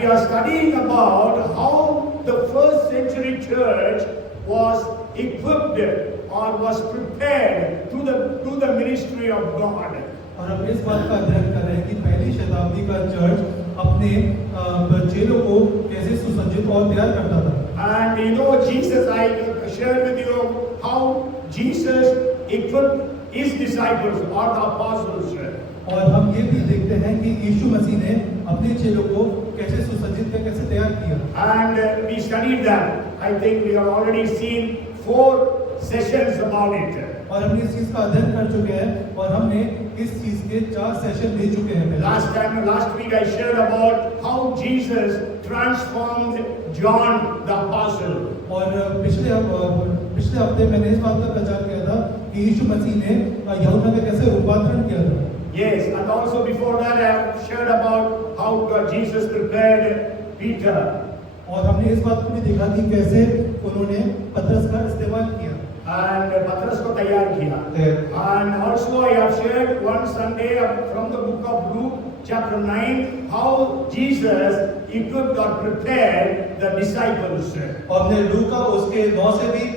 we are studying about how the first century church was equipped or was prepared to the ministry of God. और हम इस बात का अध्ययन कर रहे हैं कि पहली शताब्दी का चर्च अपने चेलों को कैसे सुसज्जित और तैयार करता था. And you know, Jesus, I shared with you how Jesus equipped his disciples or the apostles. और हम ये भी देखते हैं कि यीशु मसीह ने अपने चेलों को कैसे सुसज्जित किया, कैसे तैयार किया. And we studied that. I think we have already seen 4 sessions about it. और हमने इस चीज का अध्ययन कर चुके हैं और हमने इस चीज के 4 सेशन दे चुके हैं. Last week I shared about how Jesus transformed John the apostle. और पिछले हफ्ते मैंने इस बात का प्रचार किया था कि यीशु मसीह ने यूहन्ना का कैसे रूपांतरण किया था. Yes, and also before that I have shared about how Jesus prepared Peter. और हमने इस बात को भी देखा कि कैसे उन्होंने पतरस का इस्तेमाल किया and पतरस को तैयार किया. And also I have shared one Sunday from the book of Luke chapter 9 how Jesus equipped or prepared the disciples. और हमने लूका उसके 9 से भी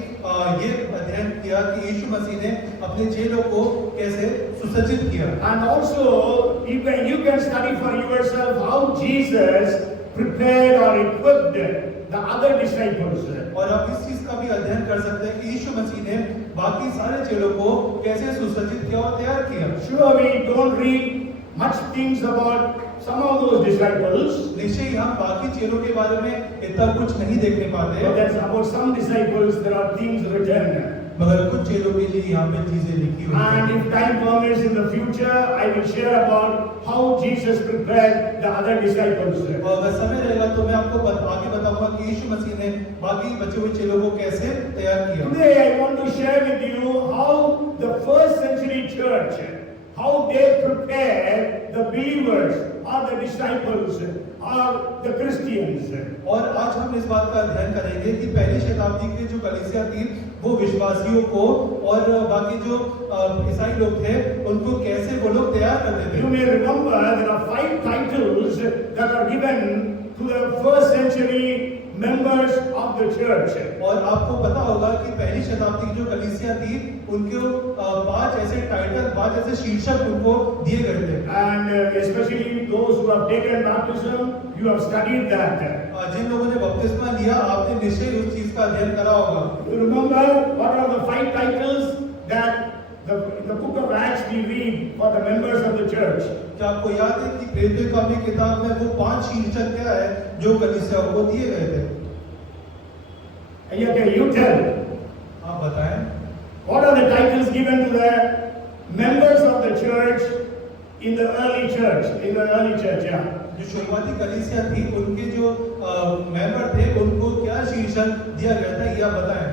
ये अध्ययन किया कि यीशु मसीह ने अपने चेलों को कैसे सुसज्जित किया. And also you can study for yourself how Jesus prepared or equipped the other disciples. और आप इस चीज का भी अध्ययन कर सकते हैं कि यीशु मसीह ने बाकी सारे चेलों को कैसे सुसज्जित किया और तैयार किया. Sure, we don't read much things about some of those disciples. निश्चय ही हम बाकी चेलों के बारे में इतना कुछ नहीं देखने पाते. But that's about some disciples there are things written. मगर कुछ चेलों के लिए यहाँ पे चीजें लिखी हुई हैं. And if time permits in the future, I will share about how Jesus prepared the other disciples. और अगर समय रहेगा तो मैं आपको आगे बताऊंगा कि यीशु मसीह ने बाकी बचे हुए चेलों को कैसे तैयार किया. Today I want to share with you how the first century church, how they prepared the believers or the disciples or the Christians. और आज हम इस बात का अध्ययन करेंगे कि पहली शताब्दी की जो कलीसिया थी वो विश्वासियों को और बाकी जो ईसाई लोग थे उनको कैसे वो लोग तैयार करते थे. You may remember there are 5 titles that are given to the first century members of the church. और आपको पता होगा कि पहली शताब्दी की जो कलीसिया थी उनको 5 ऐसे टाइटल, 5 ऐसे शीर्षक उनको दिए गए थे. And especially those who have taken baptism, you have studied that. जिन लोगों ने बपतिस्मा लिया आपने निश्चय उस चीज का अध्ययन करा होगा. You remember what are the 5 titles that the book of Acts we read for the members of the church? क्या आपको याद है कि प्रेरितों की कामी किताब में वो 5 शीर्षक क्या है जो कलीसिया को दिए गए थे? You tell. आप बताएं. What are the titles given to the members of the church in the early church? In the early church, yeah. जो शुरुआती कलीसिया थी उनके जो मेंबर थे उनको क्या शीर्षक दिया गया था ये आप बताएं.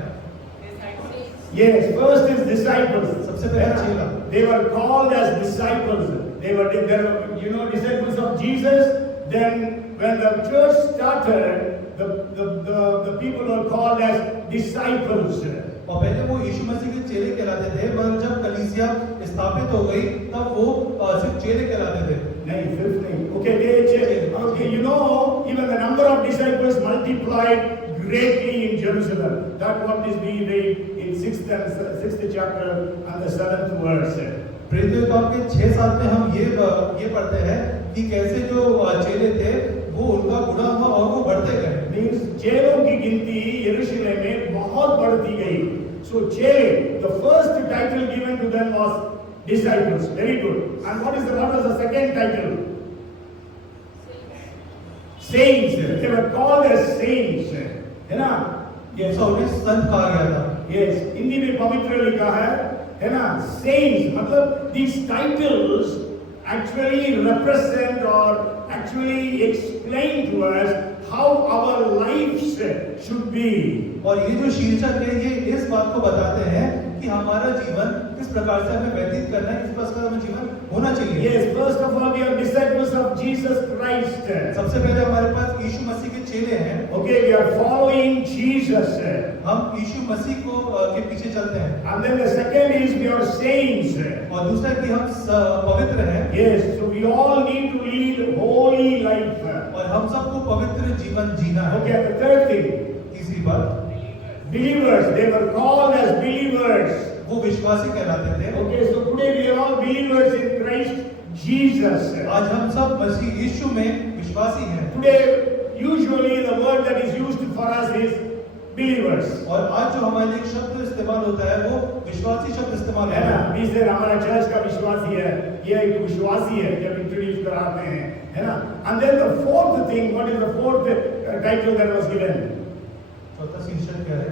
Yes, first is disciples. सबसे पहला चेला. They were called as disciples. They were disciples of Jesus. Then when the church started, the people were called as disciples. और पहले वो यीशु मसीह के चेले कहलाते थे पर जब कलीसिया स्थापित हो गई तब वो सिर्फ चेले कहलाते थे. नहीं, fifth नहीं. Okay, you know, even the number of disciples multiplied greatly in Jerusalem. That what is we read in 6th chapter and the 7th verse. प्रेरितों के काम के 6-7 में हम ये पढ़ते हैं कि कैसे जो चेले थे वो उनका गुणा हुआ और वो बढ़ते गए. मींस चेलों की गिनती यरूशलेम में बहुत बढ़ती गई. So चेले, the first title given to them was disciples. Very good. And what was the second title? Saints. They were called as saints. है ना? Yes. So उन्हें संत कहा गया था. Yes. हिंदी में पवित्र लिखा है ना? Saints. मतलब these titles actually represent or actually explain to us how our lives should be. और ये जो शीर्षक है ये इस बात को बताते हैं कि हमारा जीवन किस प्रकार से हमें व्यतीत करना है, किस प्रकार का हमें जीवन होना चाहिए. Yes, first of all we are disciples of Jesus Christ. सबसे पहले हमारे पास यीशु मसीह के चेले हैं. Okay, we are following Jesus. हम यीशु मसीह को के पीछे चलते हैं. And then the second is we are saints. और दूसरा कि हम पवित्र हैं. Yes, so we all need to lead holy life. और हम सबको पवित्र जीवन जीना है। Okay, and the third thing, तीसरी बात, believers, they were called as believers. वो विश्वासी कहलाते थे। Okay, so today we are all believers in Christ Jesus. आज हम सब मसीह यीशु में विश्वासी हैं। Today, usually the word that is used for us is believers. और आज जो हमारे लिए शब्द इस्तेमाल होता है वो विश्वासी शब्द इस्तेमाल है होता ना, है। बीस दिन हमारा चर्च का विश्वासी है, ये एक विश्वासी है जब इंट्रोड्यूस कराते हैं, है ना। And then the fourth thing, what is the fourth title that was given? चौथा शीर्षक क्या है?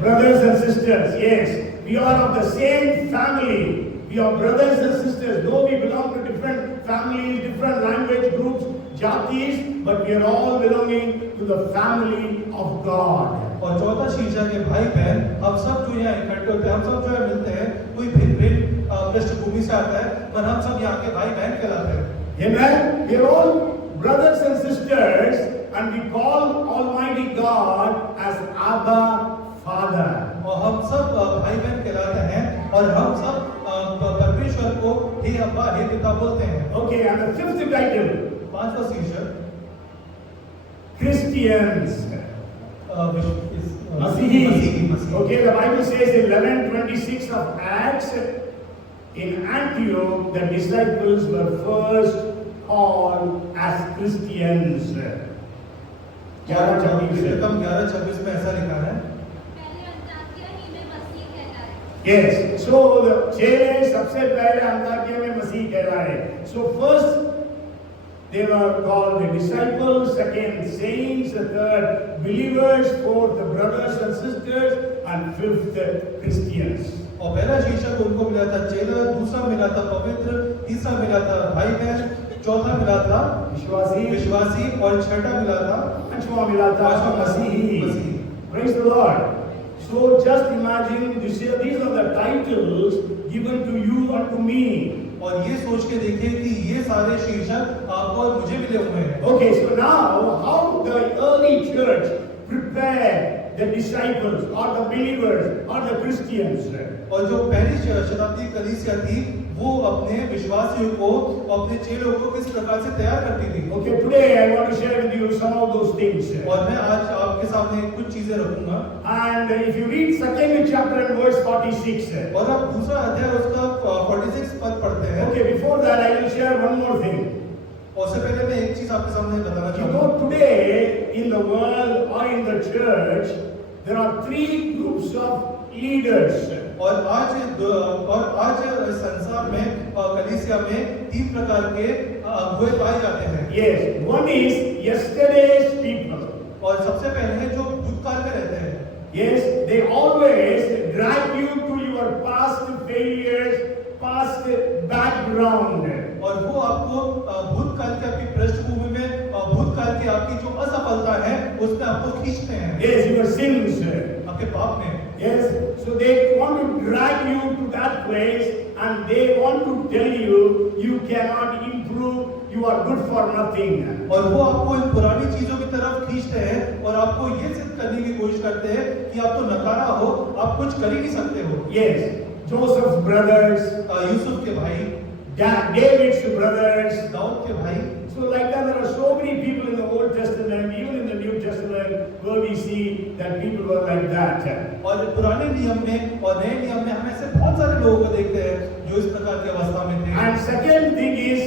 Brothers and sisters, yes, we are of the same family. We are brothers and sisters, though we belong to different families, different language groups, jatis, but we are all belonging to the family of God. और चौथा शीर्षक है भाई बहन। हम सब जो यहाँ इकट्ठे होते हैं, हम सब जो है मिलते हैं, कोई भिन्न भिन्न पृष्ठभूमि से आता है, पर हम सब यहाँ के भाई बहन कहलाते हैं। Amen. We are all brothers and sisters, and we call Almighty God as Abba Father. और हम सब भाई बहन कहलाते हैं और हम सब परमेश्वर को हे अब्बा हे पिता बोलते हैं। Okay, and the fifth title, पांचवा शीर्षक Christians. मसीही। Okay, the Bible says in 11:26 of Acts, in Antioch, the disciples were first called as Christians. 11:26 में ऐसा लिखा है। Yes, so the चेले सबसे पहले अंताकिया में मसीह कहलाए. So first they were called the disciples, second saints, the third believers, fourth the brothers and sisters, and fifth the Christians. और पहला शीर्षक उनको मिला था चेला, दूसरा मिला था पवित्र, तीसरा मिला था भाई बहन, चौथा मिला था विश्वासी और छठा मिला था पांचवा मिला था मसीही. Praise the Lord. So just imagine these are the titles given to you and to me. और ये सोच के देखिए कि ये सारे शीर्षक आपको और मुझे मिले हुए हैं। Okay, so now how the early church prepared the disciples or the believers or the Christians. और जो पहली शताब्दी कलीसिया थी वो अपने विश्वासियों को अपने चेलों को किस प्रकार से तैयार करती थी। Okay, today I want to share with you some of those things. और मैं आज आपके सामने कुछ चीजें रखूंगा। And if you read second chapter and verse 46. और आप दूसरा अध्याय उसका 46 पद पढ़ते हैं। Okay, before that I will share one more thing. उससे पहले मैं एक चीज आपके सामने बताना You चाहूंगा। know, today in the world or in the church there are three groups of leaders. और आज संसार में कलीसिया में तीन प्रकार के अगुवे पाए जाते हैं। Yes, one is yesterday's people. और सबसे पहले जो भूतकाल में रहते हैं। Yes, they always drag you to your past failures, past background. और वो आपको भूतकाल की आपकी पृष्ठभूमि में भूतकाल की आपकी जो असफलता है उसमें आपको खींचते हैं। Yes, your sins. आपके पाप में। Yes, so they want to drag you to that place and they want to tell you you cannot improve, you are good for nothing. और वो आपको इन पुरानी चीजों की तरफ खींचते हैं और आपको ये सिद्ध करने की कोशिश करते हैं कि आप तो नकारा हो, आप कुछ कर ही नहीं सकते हो। Yes, Joseph's brothers, यूसुफ के भाई, David's brothers, दाऊद के भाई। So like that there are so many people in the Old Testament, even in the New Testament, where we see that people were like that. और पुराने नियम में और नए नियम में हम ऐसे बहुत सारे लोगों को देखते हैं जो इस प्रकार की अवस्था में थे। And second thing is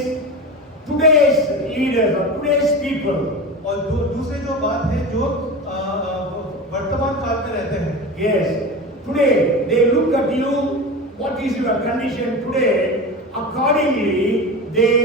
today's leaders or today's people. और दूसरी जो बात है जो वर्तमान काल में रहते हैं। Yes, today they look at you, what is your condition today, accordingly they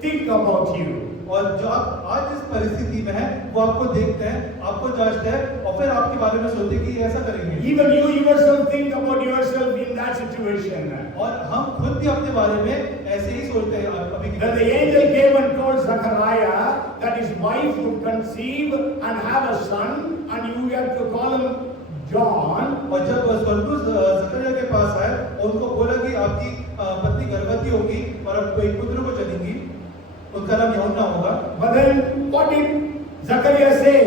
think about you. और जो आप आज इस परिस्थिति में हैं वो आपको देखते हैं, आपको जांचते हैं और फिर आपके बारे में सोचते हैं कि ऐसा करेंगे। Even you yourself think about yourself in that situation. और हम खुद भी अपने बारे में ऐसे ही सोचते हैं अभी। When the angel came and told Zechariah that his wife would conceive and have a son and you have to call him John. और जब स्वर्गदूत जकरिया के पास आए और उनको बोला कि आपकी पत्नी गर्भवती होगी और अब एक पुत्र को जनेगी, उनका नाम यूहन्ना होगा। But then what did Zechariah say?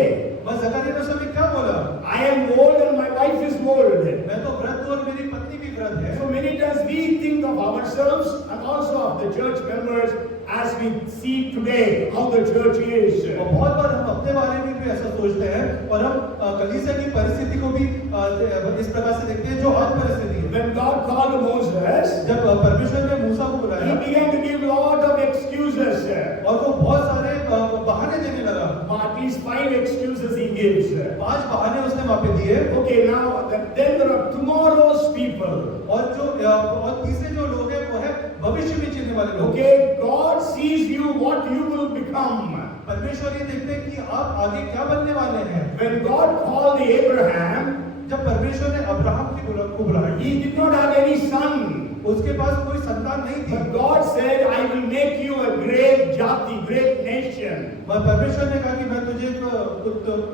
बस जकरिया ने उसमें क्या बोला? I am old and my wife is old. मैं तो वृद्ध और मेरी पत्नी भी वृद्ध है। So many times we think of ourselves and also of the church members as we see today how the church is. और बहुत बार हम अपने बारे में भी ऐसा सोचते हैं और हम कलीसिया की परिस्थिति को भी इस प्रकार से देखते हैं जो आज परिस्थिति है। When God called Moses, जब परमेश्वर ने मूसा को he बुलाया began to give lot of excuses. और वो बहुत सारे बहाने देने लगा। At least 5 excuses he gives. 5 बहाने उसने वहाँ पे दिए। Okay, now then there are tomorrow's people. और तीसरे जो लोग हैं वो है भविष्य में जीने वाले लोग। Okay, God sees you what you will become. परमेश्वर ये देखते हैं कि आप आगे क्या बनने वाले हैं। When God called Abraham, जब परमेश्वर ने अब्राहम को बुलाया, he did not have any son. उसके पास कोई संतान नहीं थी। But God said, I will make you a great jati, great nation. परमेश्वर ने कहा कि मैं तुझे एक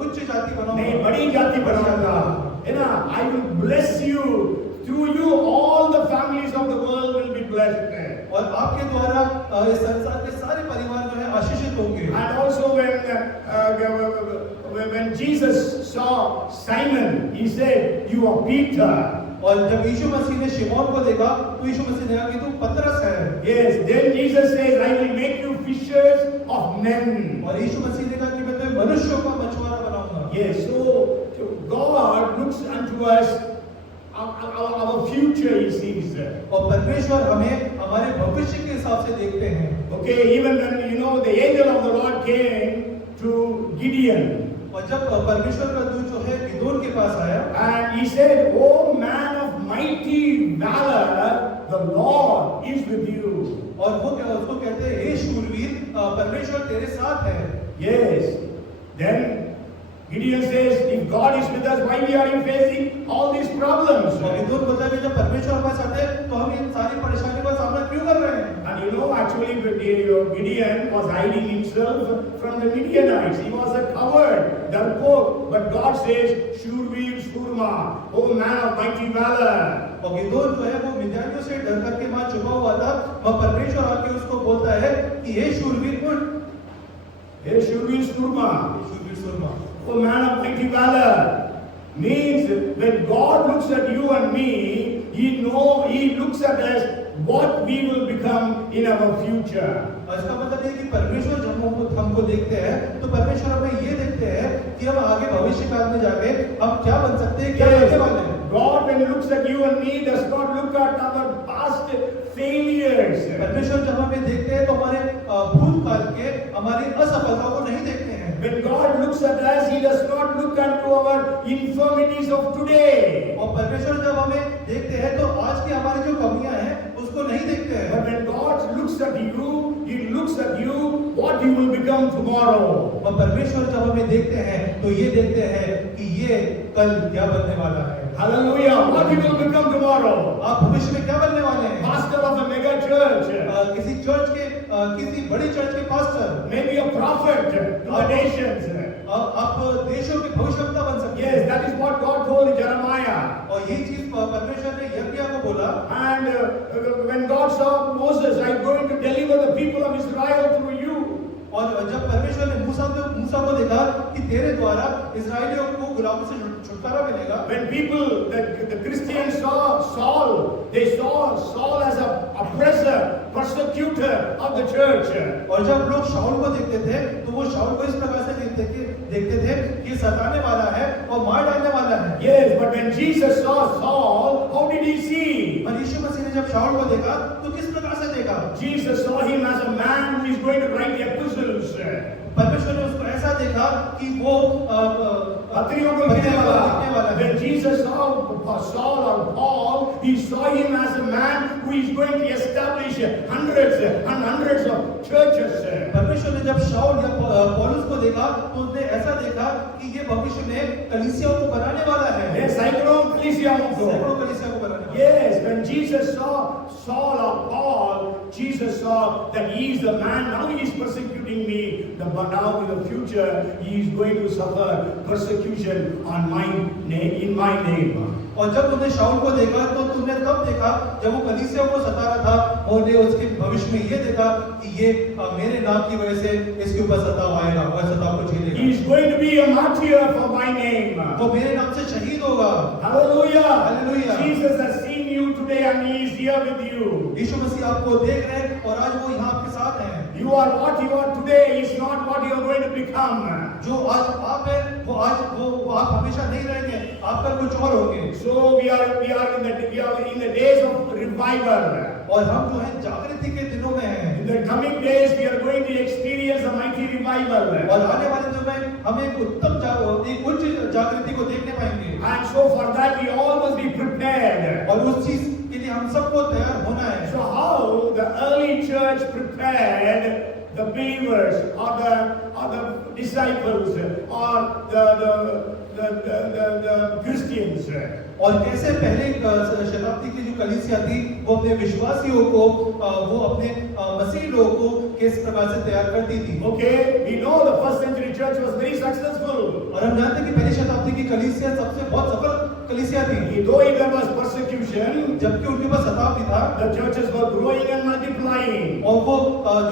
उच्च जाति बनाऊंगा। नहीं, बड़ी जाति बनाऊंगा। है ना? I will bless you. Through you, all the families of the world will be blessed. और आपके द्वारा इस संसार के सारे परिवार जो है आशीषित होंगे। And also when Jesus saw Simon, he said, "You are Peter." और जब यीशु मसीह ने शिमोन को देखा तो यीशु मसीह ने कहा कि तू पतरस है। Yes, then Jesus says, "I will make you fishers of men." और यीशु मसीह ने कहा कि मैं तुम्हें मनुष्यों का मछुआरा बनाऊंगा। Yes, so God looks unto us our future, he sees. और परमेश्वर हमें हमारे भविष्य के हिसाब से देखते हैं। Okay, even when the angel of the Lord came to Gideon. और जब परमेश्वर का दूत जो है गिदोन के पास आया, And he said, "Oh man of mighty valor, the Lord is with you." और वो क्या उसको कहते हैं, हे शूरवीर, परमेश्वर तेरे साथ है। Yes. Then Gideon says, "If God is with us, why we are facing all these problems?" और गिदोन बोलता है कि जब परमेश्वर हमारे साथ है तो हम इन सारी परेशानियों का सामना क्यों कर रहे हैं? And actually Gideon was hiding himself from the Midianites. He was a coward, darpok. But God says, "Shurveer Shurma, oh man of mighty valor." और गिदोन जो है वो मिद्यानियों से डर करके वहां छुपा हुआ था। वह परमेश्वर आके उसको बोलता है कि हे शूरवीर उठ। Hey Shurveer Shurma, शूरवीर सुरमा। oh man of mighty valor. Means when God looks at you and me, He looks at us what we will become in our future. इसका मतलब ये कि परमेश्वर जब हमको देखते हैं तो परमेश्वर हमें ये देखते हैं कि हम आगे भविष्य काल में जाके हम क्या बन सकते हैं, क्या करने वाले हैं। God, when He looks at you and me, does not look at our past failures. परमेश्वर जब हमें देखते हैं तो हमारे भूतकाल के हमारी असफलताओं को नहीं देखते हैं। When God looks at us, He does not look into our infirmities of today. और परमेश्वर जब हमें देखते हैं तो आज की हमारी जो कमियां हैं उसको नहीं देखते हैं। But when God looks at you, He looks at you what you will become tomorrow. और परमेश्वर जब हमें देखते हैं तो ये देखते हैं कि ये कल क्या बनने वाला है। Hallelujah! What you will become tomorrow? आप भविष्य में क्या बनने वाले हैं? Pastor of a mega church, किसी चर्च के किसी बड़ी चर्च के pastor, maybe a prophet to the nations. आप देशों के भविष्यवक्ता बन सकते हैं। Yes, that is what God told Jeremiah. और यही चीज परमेश्वर ने यिर्मयाह को बोला। And when God saw Moses, "I am going to deliver the people of Israel through you." और जब परमेश्वर ने मूसा को देखा कि तेरे द्वारा इस्राएलियों को गुलामी से छुटकारा मिलेगा। When the Christians saw Saul, they saw Saul as a oppressor, persecutor of the church. और जब लोग शाऊल को देखते थे तो वो शाऊल को इस प्रकार से देखते थे कि सताने वाला है और मार डालने वाला है। Yes, but when Jesus saw Saul, how did he see? और यीशु मसीह ने जब शाऊल को देखा तो किस प्रकार से देखा? Jesus saw him as a man who is going to write epistles. परमेश्वर ने उसको ऐसा देखा कि वो पत्रियों को लिखने वाला। When Jesus saw Saul or Paul, he saw him as a man who is going to establish hundreds and hundreds of churches. परमेश्वर ने जब शाऊल या पौलुस को देखा तो उसने ऐसा देखा कि ये भविष्य में कलीसियाओं को बनाने वाला है। सैकड़ों कलीसियाओं को बनाने वाला है। Yes, when Jesus saw Saul or Paul, Jesus saw that he is the man. Now he is persecuting me. But now in the future he is going to suffer persecution on my name, in my name. और जब तुमने शाऊल को देखा तो तुमने कब देखा? जब वो कलीसिया को सता रहा था और ने उसके भविष्य में ये देखा कि ये मेरे नाम की वजह से इसके ऊपर सताव आएगा और सताव को झेलेगा। He is going to be a martyr for my name. वो मेरे नाम से शहीद होगा। Hallelujah! Hallelujah! Jesus has seen you you today and He is here with you. यीशु मसीह आपको देख रहे हैं और आज वो यहाँ आपके साथ हैं। You are what you are today is not what you are going to become. जो आज आप हैं वो आप हमेशा नहीं रहेंगे, आप कल कुछ और होंगे। So we are in the days of revival. और हम जो है जागृति के दिनों में हैं। In the coming days we are going to experience a mighty revival. और आने वाले दिनों में हम एक उच्च जागृति को देखने पाएंगे। And so for that we all must be prepared. और उस चीज के लिए हम सबको तैयार होना है। So how the early church prepared the believers or the disciples or the Christians. और कैसे पहले शताब्दी की जो कलीसिया थी वो अपने विश्वासियों को वो अपने मसीही लोगों को किस प्रकार से तैयार करती थी। Okay, we know the first century church was very successful. और हम जानते हैं कि पहली शताब्दी की कलीसिया सबसे बहुत सफल कलीसिया थी। Though there was persecution, जबकि उनके पास सताव भी था, the churches were growing and multiplying. और वो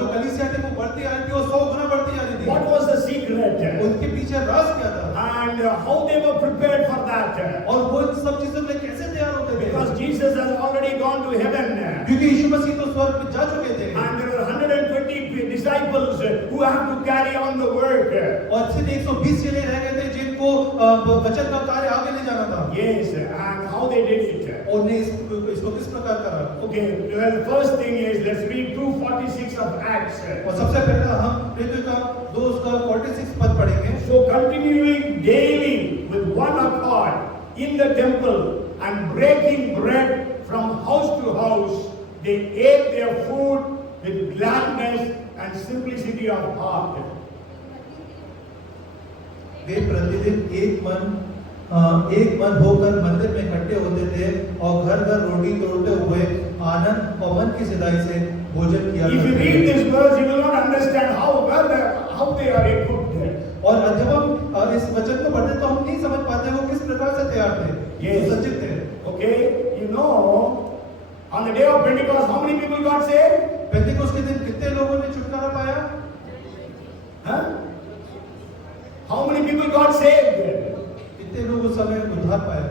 जो कलीसिया थी वो बढ़ती आ रही थी और 100 गुना बढ़ती आ रही थी। What was the secret? उनके पीछे राज क्या था? And how they were prepared for that? और वो सब चीजों में कैसे तैयार होते थे? Because Jesus has already gone to heaven. क्योंकि यीशु मसीह तो स्वर्ग में जा चुके थे। And there were 120 disciples who have to carry on the work. और सिर्फ 120 चेले रह गए थे जिनको वचन का कार्य आगे ले जाना था। Yes, and how they did it. और ने इसको किस प्रकार करा? Okay, well, the first thing is let's read 2:46 of Acts. और सबसे पहले हम प्रेरितों का 2 का 46 पद पढ़ेंगे। So continuing daily with one accord in the temple and breaking bread from house to house, they ate their food with gladness and simplicity of heart. वे प्रतिदिन एक मन होकर मंदिर में इकट्ठे होते थे और घर घर रोटी तोड़ते हुए आनंद और मन की सदाई से भोजन किया If you करते read थे। this verse, you will not understand how they are equipped. और जब हम इस वचन को पढ़ते तो हम नहीं समझ पाते वो किस प्रकार से तैयार थे, Yes. सुसज्जित थे। Okay, you know, on the day of Pentecost, how many people got saved? पेंतिकुस्त के दिन कितने लोगों ने छुटकारा पाया? Huh? How many people got saved? कितने लोग उस समय उद्धार पाया?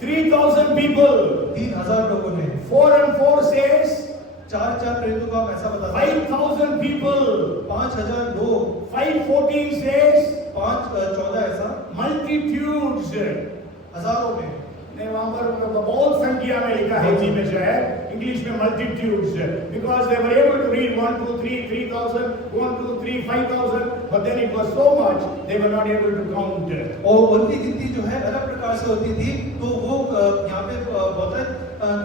3,000 people. 3,000 लोगों ने। 4 and 4 says 4 प्रेरितों का ऐसा बताता है। 5,000 people. 5,000 लोग। 5:14 says 5:14 ऐसा multitudes. हजारों में। नहीं वहां पर बहुत संख्या में लिखा है हिंदी में शायद इंग्लिश में multitudes because they were able to read 1 2 3 3,000 1 2 3 5,000 but then it was so much they were not able to count. और उनकी गिनती जो है अलग प्रकार से होती थी तो वो यहाँ पे बहुत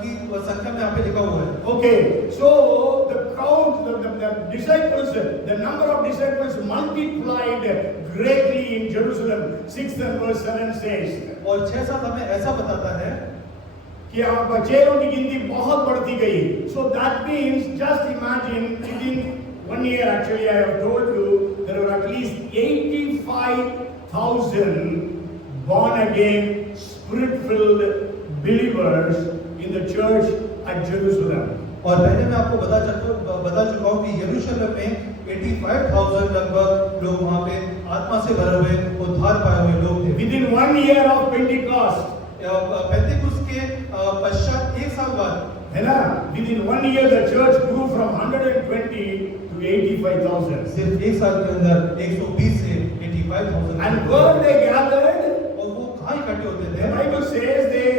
की संख्या में यहाँ पे लिखा हुआ है। Okay, so the crowd, the disciples, the number of disciples multiplied greatly in Jerusalem. 6th and verse 7 says. और 6-7 हमें ऐसा बताता है कि अब चेलों की गिनती बहुत बढ़ती गई। So that means just imagine within 1 year actually I have told you there were at least 85,000 born again spirit-filled believers in the church at Jerusalem. और पहले मैं आपको बता चुका हूँ कि यरूशलेम में 85,000 लगभग लोग वहाँ पे आत्मा से भरे हुए उद्धार पाए हुए लोग थे। Within 1 year of Pentecost, पेंतिकुस्त के पश्चात 1 साल बाद है ना? Within 1 year the church grew from 120 to 85,000. सिर्फ 1 साल के अंदर 120 से 85,000। And where they gathered? और वो कहाँ इकट्ठे होते थे? The Bible says they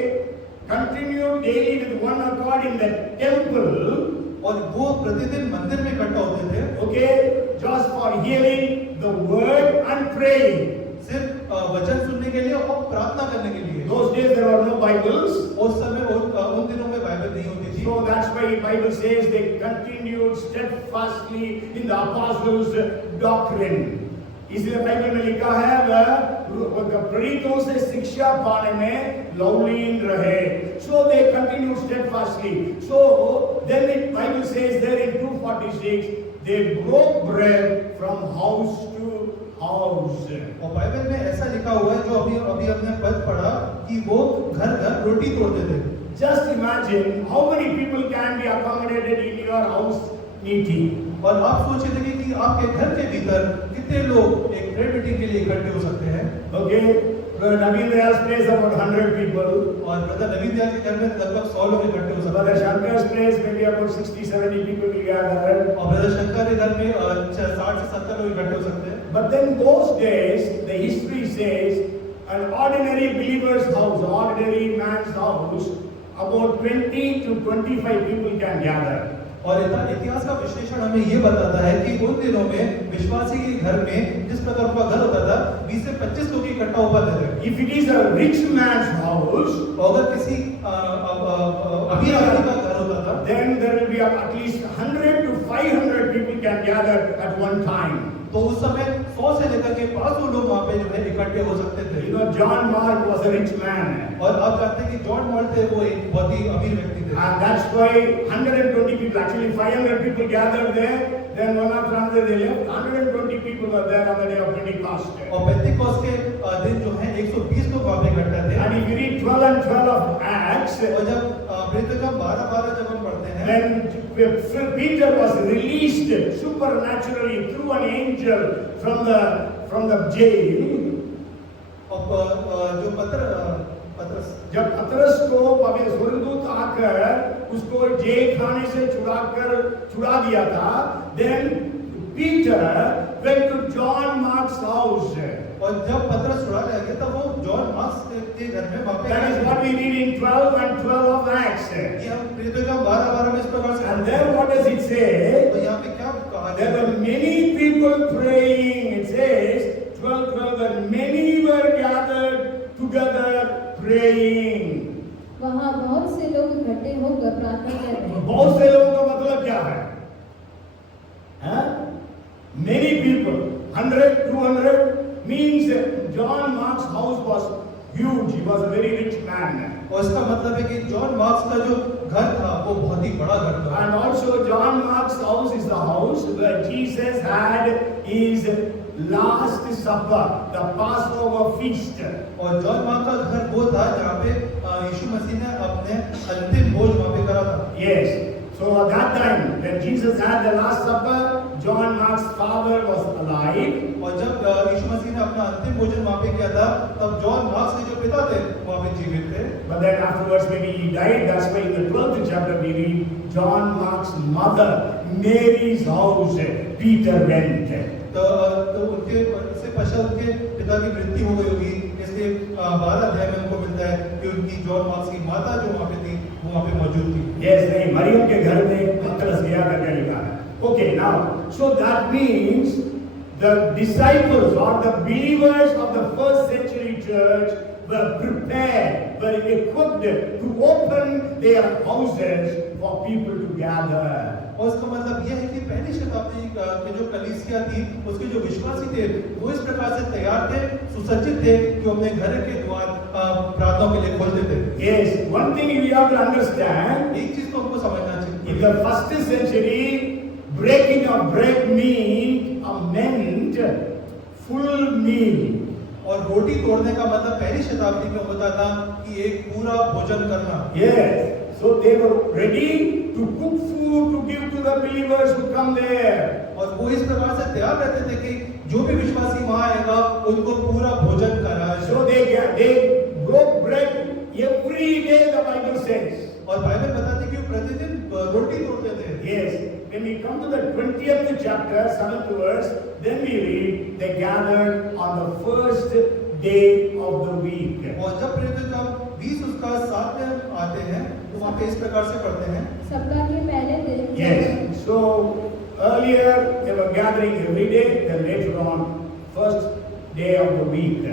continued daily with one accord in the temple. और वो प्रतिदिन मंदिर में इकट्ठा होते थे। Okay, just for hearing the word and praying. सिर्फ वचन सुनने के लिए और प्रार्थना करने के लिए। Those days there were no Bibles. उस समय उन दिनों में बाइबल नहीं होती थी। So that's why the Bible says they continued steadfastly in the apostles' doctrine. इसलिए बाइबल में लिखा है वह प्रेरितों से शिक्षा पाने में लौलीन रहे. So they continued steadfastly. So then the Bible says there in 2:46 they broke bread from house to house. और बाइबल में ऐसा लिखा हुआ है जो अभी हमने पद पढ़ा कि वो घर घर रोटी तोड़ते थे। Just imagine how many people can be accommodated in your house meeting. और आप सोच देखिए कि आपके घर के भीतर कितने लोग एक प्रेयर मीटिंग के लिए इकट्ठे हो सकते हैं। Okay, Brother Naveen Dayal's place about 100 people. और ब्रदर नवीन दयाल के घर में लगभग 100 लोग इकट्ठे हो सकते Brother हैं। Shankar's place maybe about 60-70 people will gather. और ब्रदर शंकर के घर में 60 से 70 लोग इकट्ठे हो सकते हैं। But then those days, the history says, an ordinary believer's house, ordinary man's house, about 20 to 25 people can gather. और इतिहास का विश्लेषण हमें ये बताता है कि उन दिनों में विश्वासी के घर में जिस प्रकार का घर होता था 20 से 25 लोग इकट्ठा हो पाते थे। If it is a rich man's house, अगर किसी अमीर आदमी का घर होता था, then there will be at least 100 to 500 people can gather at one time. तो उस समय 100 से लेकर के 500 लोग वहाँ पे जो है इकट्ठे हो सकते थे। You know, John Mark was a rich man. और आप जानते हैं कि जॉन मार्क थे वो एक बहुत ही अमीर व्यक्ति थे। And that's why 120 people, actually 500 people gathered there. Then one after another they left. 120 people were there on the day of Pentecost. और पेंटिकॉस्ट के दिन जो है 120 लोग वहाँ पे इकट्ठे थे। And if you read 12 and 12 of Acts, और जब प्रेरितों 12 जब हम पढ़ते हैं, then Peter was released supernaturally through an angel from the jail. और जो पतरस जब पतरस को पवित्र स्वर्गदूत आकर उसको जेल खाने से छुड़ा दिया था, then Peter went to John Mark's house. और जब पतरस छुड़ा लिया गया तब वो जॉन मार्क्स के घर में वापस That is what we read in 12 and 12 of Acts. ये हम प्रेरितों 12 में इस प्रकार से। And then what does it say? तो यहाँ पे क्या कहा There गया? were many people praying. It says 12 that many were gathered together praying. वहाँ बहुत से लोग इकट्ठे होकर प्रार्थना कर रहे हैं। बहुत से लोगों का मतलब क्या है? हाँ? Many people, 100, 200 means John Mark's house was huge. He was a very rich man. और इसका मतलब है कि जॉन मार्क्स का जो घर था वो बहुत ही बड़ा घर था। And also John Mark's house is the house where Jesus had his last supper, the Passover feast. और जॉन मार्क का घर वो था जहाँ पे यीशु मसीह ने अपने अंतिम भोज वहाँ पे करा था। Yes. So at that time, when Jesus had the last supper, John Mark's father was alive. और जब यीशु मसीह ने अपना अंतिम भोजन वहाँ पे किया था तब जॉन मार्क्स के जो पिता थे वहाँ पे जीवित थे। But then afterwards maybe he died. That's why in the 12th chapter we read John Mark's mother, Mary's house, Peter went. तो उनके इससे पश्चात उनके पिता की मृत्यु हो गई होगी, इसलिए 12 अध्याय में हमको मिलता है कि उनकी जॉन मार्क्स की माता जो वहाँ पे थी वो वहाँ पे मौजूद थी। Yes, नहीं, मरियम के घर में पतरस गया करके लिखा है। Okay, now, so that means the disciples or the believers of the first century church were prepared, were equipped to open their houses for people to gather. और इसका मतलब यह है कि पहली शताब्दी के जो कलीसिया थी उसके जो विश्वासी थे वो इस प्रकार से तैयार थे, सुसज्जित थे कि वो अपने घर के द्वार प्रार्थना के लिए खोलते थे। Yes, one thing we have to understand, एक चीज तो हमको समझना चाहिए, in the first century, breaking of bread meant full meal. और रोटी तोड़ने का मतलब पहली शताब्दी में होता था कि एक पूरा भोजन करना। Yes, so they were ready to cook food to give to the believers who come there. और वो इस प्रकार से तैयार रहते थे कि जो भी विश्वासी वहां आएगा उनको पूरा भोजन कराया जाए। So they broke bread every day, the Bible says. और बाइबल बताती है कि वो प्रतिदिन रोटी तोड़ते थे। Yes, when we come to the 20th chapter, 7th verse, then we read they gathered on the first day of the week. और जब प्रेरित 20 उसका 7 में आते हैं तो वहाँ पे इस प्रकार से पढ़ते हैं। सप्ताह के पहले दिन। Yes, so earlier they were gathering every day, then later on first day of the week.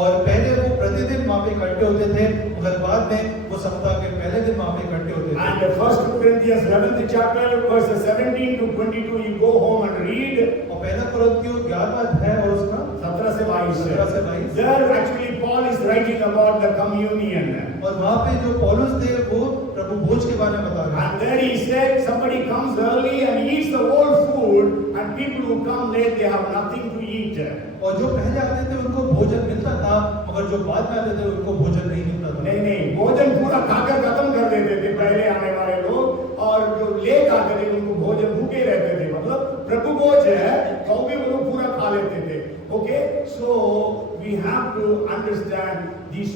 और पहले वो प्रतिदिन वहाँ पे इकट्ठे होते थे, मगर बाद में वो सप्ताह के पहले दिन वहाँ पे इकट्ठे होते थे। And 1 Corinthians 11th chapter verses 17 to 22 you go home and read. और पहला कुरिन्थियों 11वां अध्याय और उसका 17 से 22. 17 से 22। There actually Paul is writing about the communion. और वहाँ पे जो पौलुस थे वो प्रभु भोज के बारे में बता रहे हैं। And there he said somebody comes early and eats the whole food and people who come late they have nothing to eat. और जो पहले आते थे उनको भोजन मिलता था, मगर जो बाद में आते थे उनको भोजन नहीं मिलता था। नहीं, भोजन पूरा खाकर खत्म कर देते थे पहले आने वाले लोग, और जो लेट आते थे उनको भोजन भूखे रहते थे, मतलब प्रभु भोज है तो भी वो लोग पूरा खा लेते थे। Okay, so we have to understand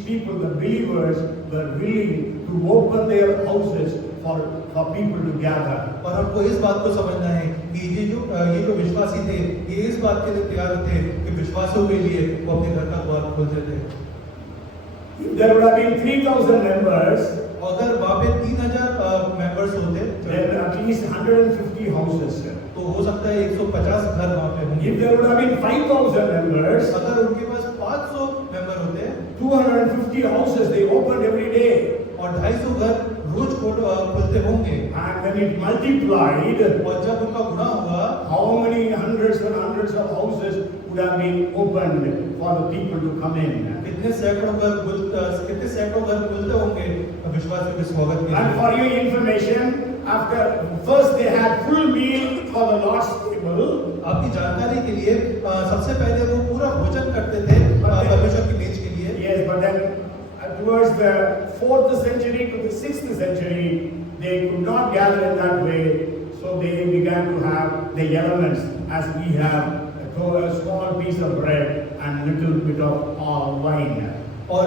people, the believers, were willing to open their houses for people to gather. और हमको इस बात को समझना है कि ये जो विश्वासी थे, ये इस बात के लिए तैयार थे कि विश्वासियों के लिए वो अपने घर का द्वार खोलते थे। If there would have been 3,000 members, अगर वहाँ पे 3,000 मेंबर्स होते, then at least 150 houses. तो हो सकता है 150 घर वहाँ पे होंगे। If there would have been 5,000 members, अगर उनके पास 500 मेंबर होते 250 houses they opened every day. और 250 घर रोज खुलते होंगे, And when it multiplied, और जब उनका गुना हुआ, how many hundreds and hundreds of houses would have been opened for the people to come in? कितने सैकड़ों घर खुलते होंगे विश्वासियों के स्वागत के And लिए। for your information, after first they had full meal for the Lord's table. आपकी जानकारी के लिए सबसे पहले वो पूरा भोजन करते थे परमेश्वर की मेज के लिए। Yes, but then towards the 4th century to the 6th century, they could not gather in that way, so they began to have the elements as we have a small piece of bread and little bit of wine. और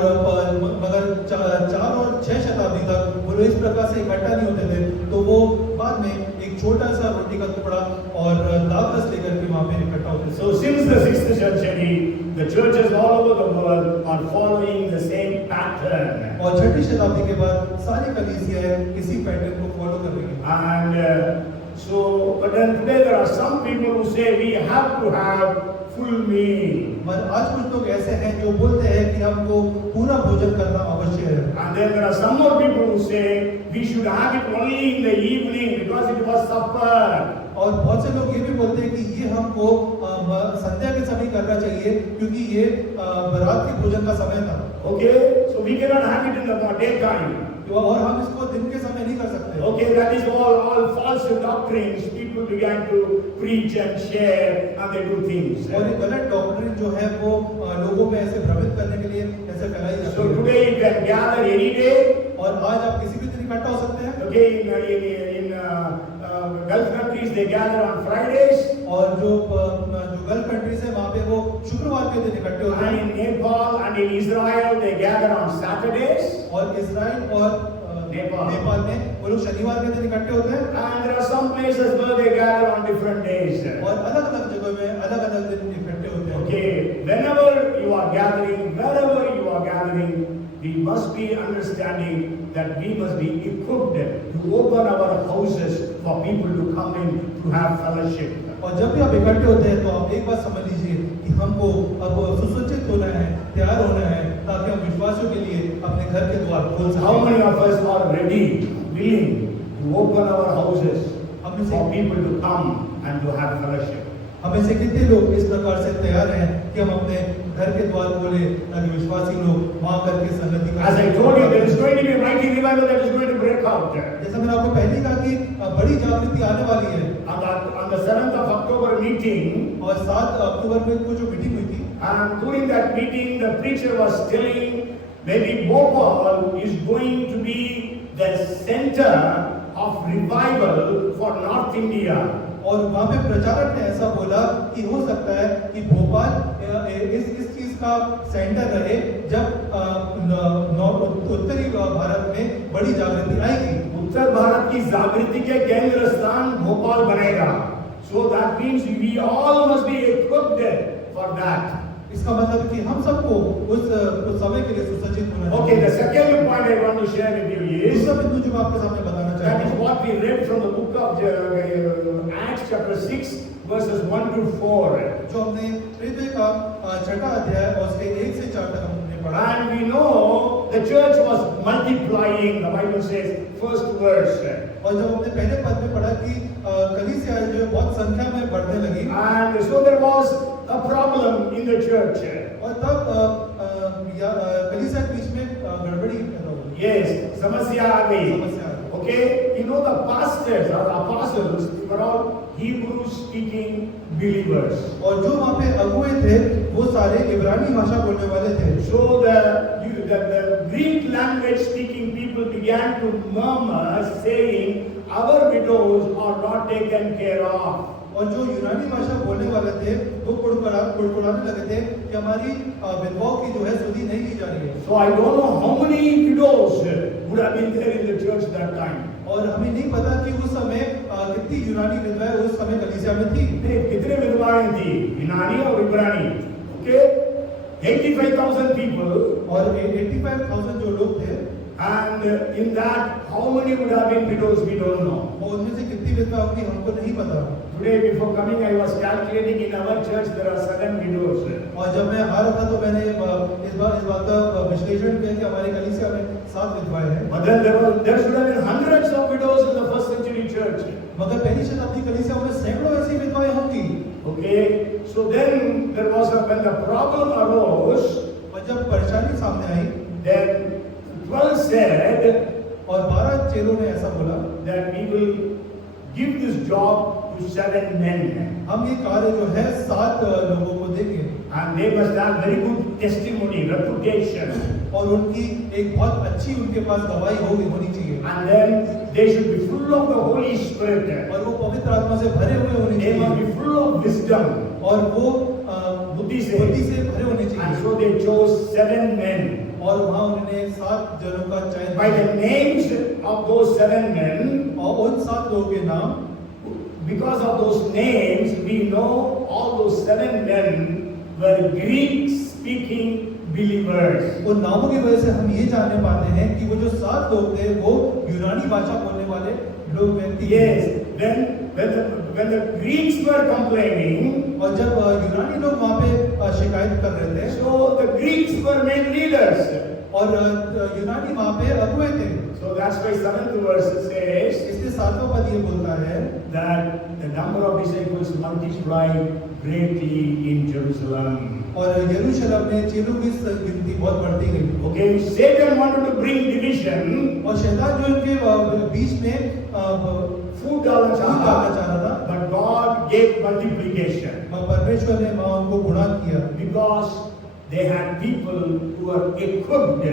मगर 4 और 6 शताब्दी तक वो लोग इस प्रकार से इकट्ठा नहीं होते थे, तो वो बाद में एक छोटा सा रोटी का टुकड़ा और दाल रस लेकर के वहाँ पे इकट्ठा होते थे। So since the 6th century, the churches all over the world are following the same pattern. और 6वीं शताब्दी के बाद सारी कलीसियाएं इसी पैटर्न को फॉलो कर रही हैं। And but then today there are some people who say we have to have full meal. मगर आज कुछ लोग ऐसे हैं जो बोलते हैं कि हमको पूरा भोजन करना आवश्यक है। And then there are some more people who say we should have it only in the evening because it was supper. और बहुत से लोग ये भी बोलते हैं कि ये हमको संध्या के समय करना चाहिए क्योंकि ये रात के भोजन का समय था। Okay, so we cannot have it in the daytime. और हम इसको दिन के समय नहीं कर सकते। Okay, that is all false doctrines. People began to preach and share and they do things. और ये गलत डॉक्ट्रिन जो है वो लोगों में ऐसे भ्रमित करने के लिए ऐसे फैलाई जाती है। So today you can gather any day. और आज आप किसी भी दिन इकट्ठा हो सकते हैं। Okay, in Gulf countries they gather on Fridays. और जो गल्फ कंट्रीज है वहाँ पे वो शुक्रवार के दिन इकट्ठे होते And हैं। in Nepal and in Israel they gather on Saturdays. और इजराइल और नेपाल में वो लोग शनिवार के दिन इकट्ठे होते हैं। And there are some places where they gather on different days. और अलग-अलग जगहों में अलग-अलग दिन इकट्ठे होते हैं। Okay, whenever you are gathering, wherever you are gathering, we must be understanding that we must be equipped to open our houses for people to come in to have fellowship. और जब भी आप इकट्ठे होते हैं तो आप एक बात समझ लीजिए कि हमको अब सुसज्जित होना है, तैयार होना है ताकि हम विश्वासियों के लिए अपने घर के द्वार खोल सकें। How many of us are ready, willing to open our houses for people to come and to have fellowship? हमें से कितने लोग इस प्रकार से तैयार हैं कि हम अपने घर के द्वार खोले ताकि विश्वासी लोग वहां करके संगति करें। As I told you, there is going to be a mighty revival that is going to break out. जैसा मैंने आपको पहले कहा कि बड़ी जागृति आने वाली है। On the 7th of October meeting, और 7 अक्टूबर में कुछ जो मीटिंग हुई थी, and during that meeting, the preacher was telling maybe Bhopal is going to be the center of revival for North India. और वहाँ पे प्रचारक ने ऐसा बोला कि हो सकता है कि भोपाल इस चीज का सेंटर रहे जब उत्तरी भारत में बड़ी जागृति आएगी। उत्तर भारत की जागृति के केंद्र स्थान भोपाल बनेगा। So that means we all must be equipped for that. इसका मतलब है कि हम सबको उस समय के लिए सुसज्जित होना चाहिए। Okay, the second point I want to share with you is दूसरा बिंदु जो मैं आपके सामने बताना that चाहता is हूँ, what we read from the book of Acts chapter 6 verses 1 to 4. जो हमने हृदय का 6वां अध्याय और उसके 1 से 4 तक हमने पढ़ा। And we know the church was multiplying, the Bible says, first verse. और जब हमने पहले पद में पढ़ा कि कलीसिया जो है बहुत संख्या में बढ़ने लगी, And so there was a problem in the church. और तब कलीसिया के बीच में गड़बड़ी पैदा हो गई। Yes, समस्या आ गई। समस्या आ गई। Okay, you know the pastors or the apostles were all Hebrew speaking believers. और जो वहाँ पे अगुए थे वो सारे इब्रानी भाषा बोलने वाले थे। So the Greek language speaking people began to murmur saying our widows are not taken care of. और जो यूनानी भाषा बोलने वाले थे वो कुड़कुड़ाने लगे थे कि हमारी विधवाओं की जो है सुधि नहीं की जा रही है। So I don't know how many widows would have been there in the church that time. और हमें नहीं पता कि उस समय कितनी यूनानी विधवाएं उस समय कलीसिया में थी। कितने विधवाएं थी, यूनानी और इब्रानी। Okay, 85,000 people. और 85,000 जो लोग थे, And in that, how many would have been widows, we don't know. और उनमें से कितनी विधवा होगी हमको नहीं पता। Today, before coming, I was calculating in our church there are 7 widows. और जब मैं आ रहा था तो मैंने इस बात का विश्लेषण किया कि हमारे कलीसिया में 7 विधवाएं हैं। But then there should have been hundreds of widows in the first century church. मगर पहली शताब्दी कलीसिया में सैकड़ों ऐसी विधवाएं होंगी। Okay, so then there was when the problem arose, और जब परेशानी सामने आई, then 12 said और 12 चेलों ने ऐसा बोला that we will give this job to 7 men. हम ये कार्य जो है 7 लोगों को देंगे And they must have very good testimony, reputation. और उनकी एक बहुत अच्छी उनके पास गवाही होनी चाहिए। And then they should be full of the Holy Spirit. और वो पवित्र आत्मा से भरे हुए होने They must चाहिए be full of wisdom. और वो बुद्धि से भरे होने And चाहिए। so they chose 7 men. और वहाँ उन्होंने 7 जनों का चयन By the किया। names of those 7 men, और उन 7 लोगों के नाम, because of those names, we know all those 7 men were Greek-speaking believers. उन नामों की वजह से हम ये जानने पाते हैं कि वो जो 7 लोग थे वो यूनानी भाषा बोलने वाले लोग व्यक्ति थे। Yes, when the Greeks were complaining, और जब यूनानी लोग वहाँ पे शिकायत कर रहे थे, so the Greeks were made leaders. और यूनानी वहाँ पे अगुए थे। So that's why 7th verse says इसलिए 7वां पद ये बोलता है that the number of disciples multiplied greatly in Jerusalem. और यरूशलेम में चेलों की गिनती बहुत बढ़ती गई। Okay, Satan wanted to bring division. और शैतान जो इनके बीच में Food डालना चाह रहा था, but God gave multiplication परमेश्वर ने वहाँ उनको गुणा किया because they had people who were equipped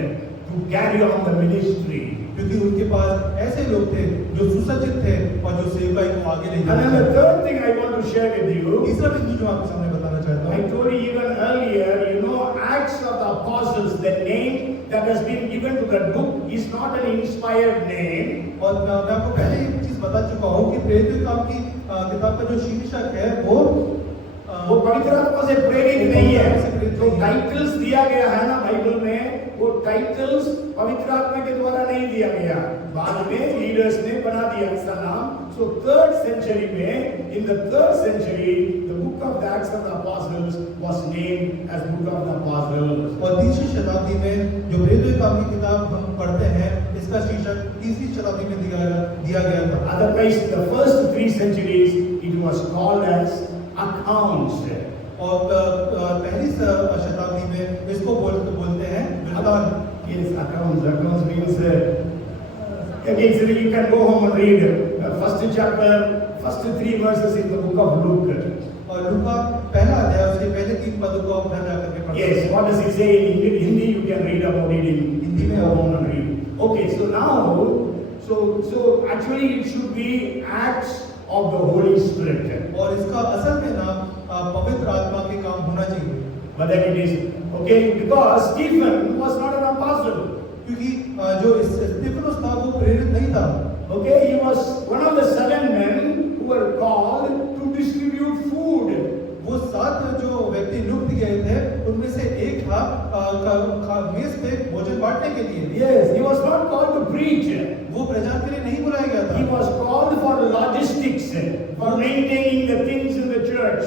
to carry on the ministry. क्योंकि उनके पास ऐसे लोग थे जो सुसज्जित थे और जो सेवकाई को आगे ले And then the third thing I want to share with you, तीसरा बिंदु जो आपके सामने बताना चाहता I हूँ, told you even earlier, you know, Acts of the Apostles, the name that has been given to the book is not an inspired name. और मैं आपको पहले एक चीज बता चुका हूँ कि प्रेरित काम की किताब का जो शीर्षक है वो पवित्र आत्मा से प्रेरित नहीं है। जो टाइटल्स दिया गया है ना बाइबल में, वो टाइटल्स पवित्र आत्मा के द्वारा नहीं दिया गया, बाद में लीडर्स ने बना दिया इसका नाम। So 3rd century में, in the 3rd century, the book of the Acts of the Apostles was named as book of the Apostles. और तीसरी शताब्दी में जो प्रेरित काम की किताब हम पढ़ते हैं इसका शीर्षक तीसरी शताब्दी में दिया गया था। Otherwise, in the first 3 centuries, it was called as accounts. और पहली शताब्दी में इसको बोलते हैं वृत्तांत। Yes, accounts means again, so you can go home and read first chapter, first 3 verses in the book of Luke. और लूका पहला अध्याय उसके पहले 3 पदों को आप घर जाकर के पढ़ें। Yes, what does it say in Hindi? You can read about it in Hindi में, go home and read. Okay, so now, so actually it should be Acts of the Holy Spirit. और इसका असल में नाम पवित्र आत्मा के काम होना चाहिए। But then it is okay because Stephen was not an apostle. क्योंकि जो स्तिफनुस था वो प्रेरित नहीं था। Okay, he was one of the 7 men who were called to distribute food. वो 7 जो व्यक्ति नियुक्त किए थे उनमें से एक था मेज पे भोजन बांटने के लिए। Yes, he was not called to preach. वो प्रचार के लिए नहीं बुलाया गया था। He was called for logistics, for maintaining the things in the church.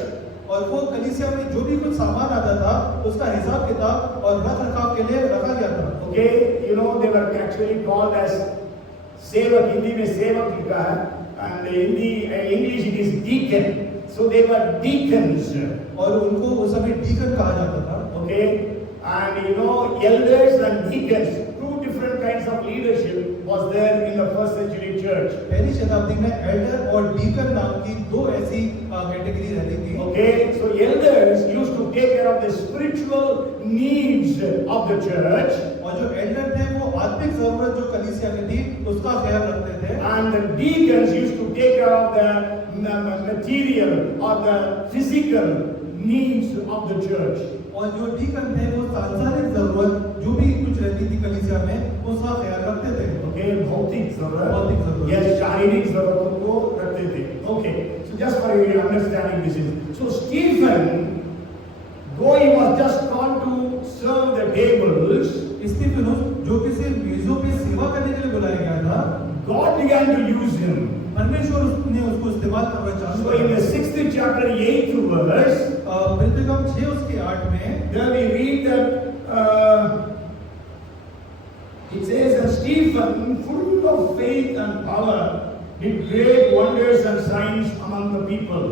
और वो कलीसिया में जो भी कुछ सामान आता था उसका हिसाब किताब और रख रखाव के लिए रखा गया था। Okay, you know they were actually called as sevak. Hindi में सेवक लिखा है, and in the English it is deacon. So they were deacons. और उनको उस समय डीकन कहा जाता था। Okay, and you know elders and deacons, 2 different kinds of leadership was there in the first century church. पहली शताब्दी में एल्डर और डीकन नाम की 2 ऐसी कैटेगरी रहती थी। Okay, so elders used to take care of the spiritual needs of the church. और जो एल्डर थे वो आत्मिक जरूरत जो कलीसिया की थी उसका ख्याल रखते थे। And the deacons used to take care of the material or the physical needs of the church. और जो डीकन थे वो सांसारिक जरूरत जो भी कुछ रहती थी कलीसिया में उसका ख्याल रखते थे। Okay, भौतिक भौतिक जरूरत जरूरत। या शारीरिक जरूरतों को रखते थे। Okay, so just for your understanding this is. So Stephen, though he was just called to serve the tables, स्तिफनुस जो कि सिर्फ मेजों पे सेवा करने के लिए बुलाया गया था, God began to use him. परमेश्वर ने उसको इस्तेमाल करना चालू So in the 6th chapter 8th verse, प्रेरितकम 6 उसके 8 में there we read that it says that Stephen, full of faith and power, did great wonders and signs among the people.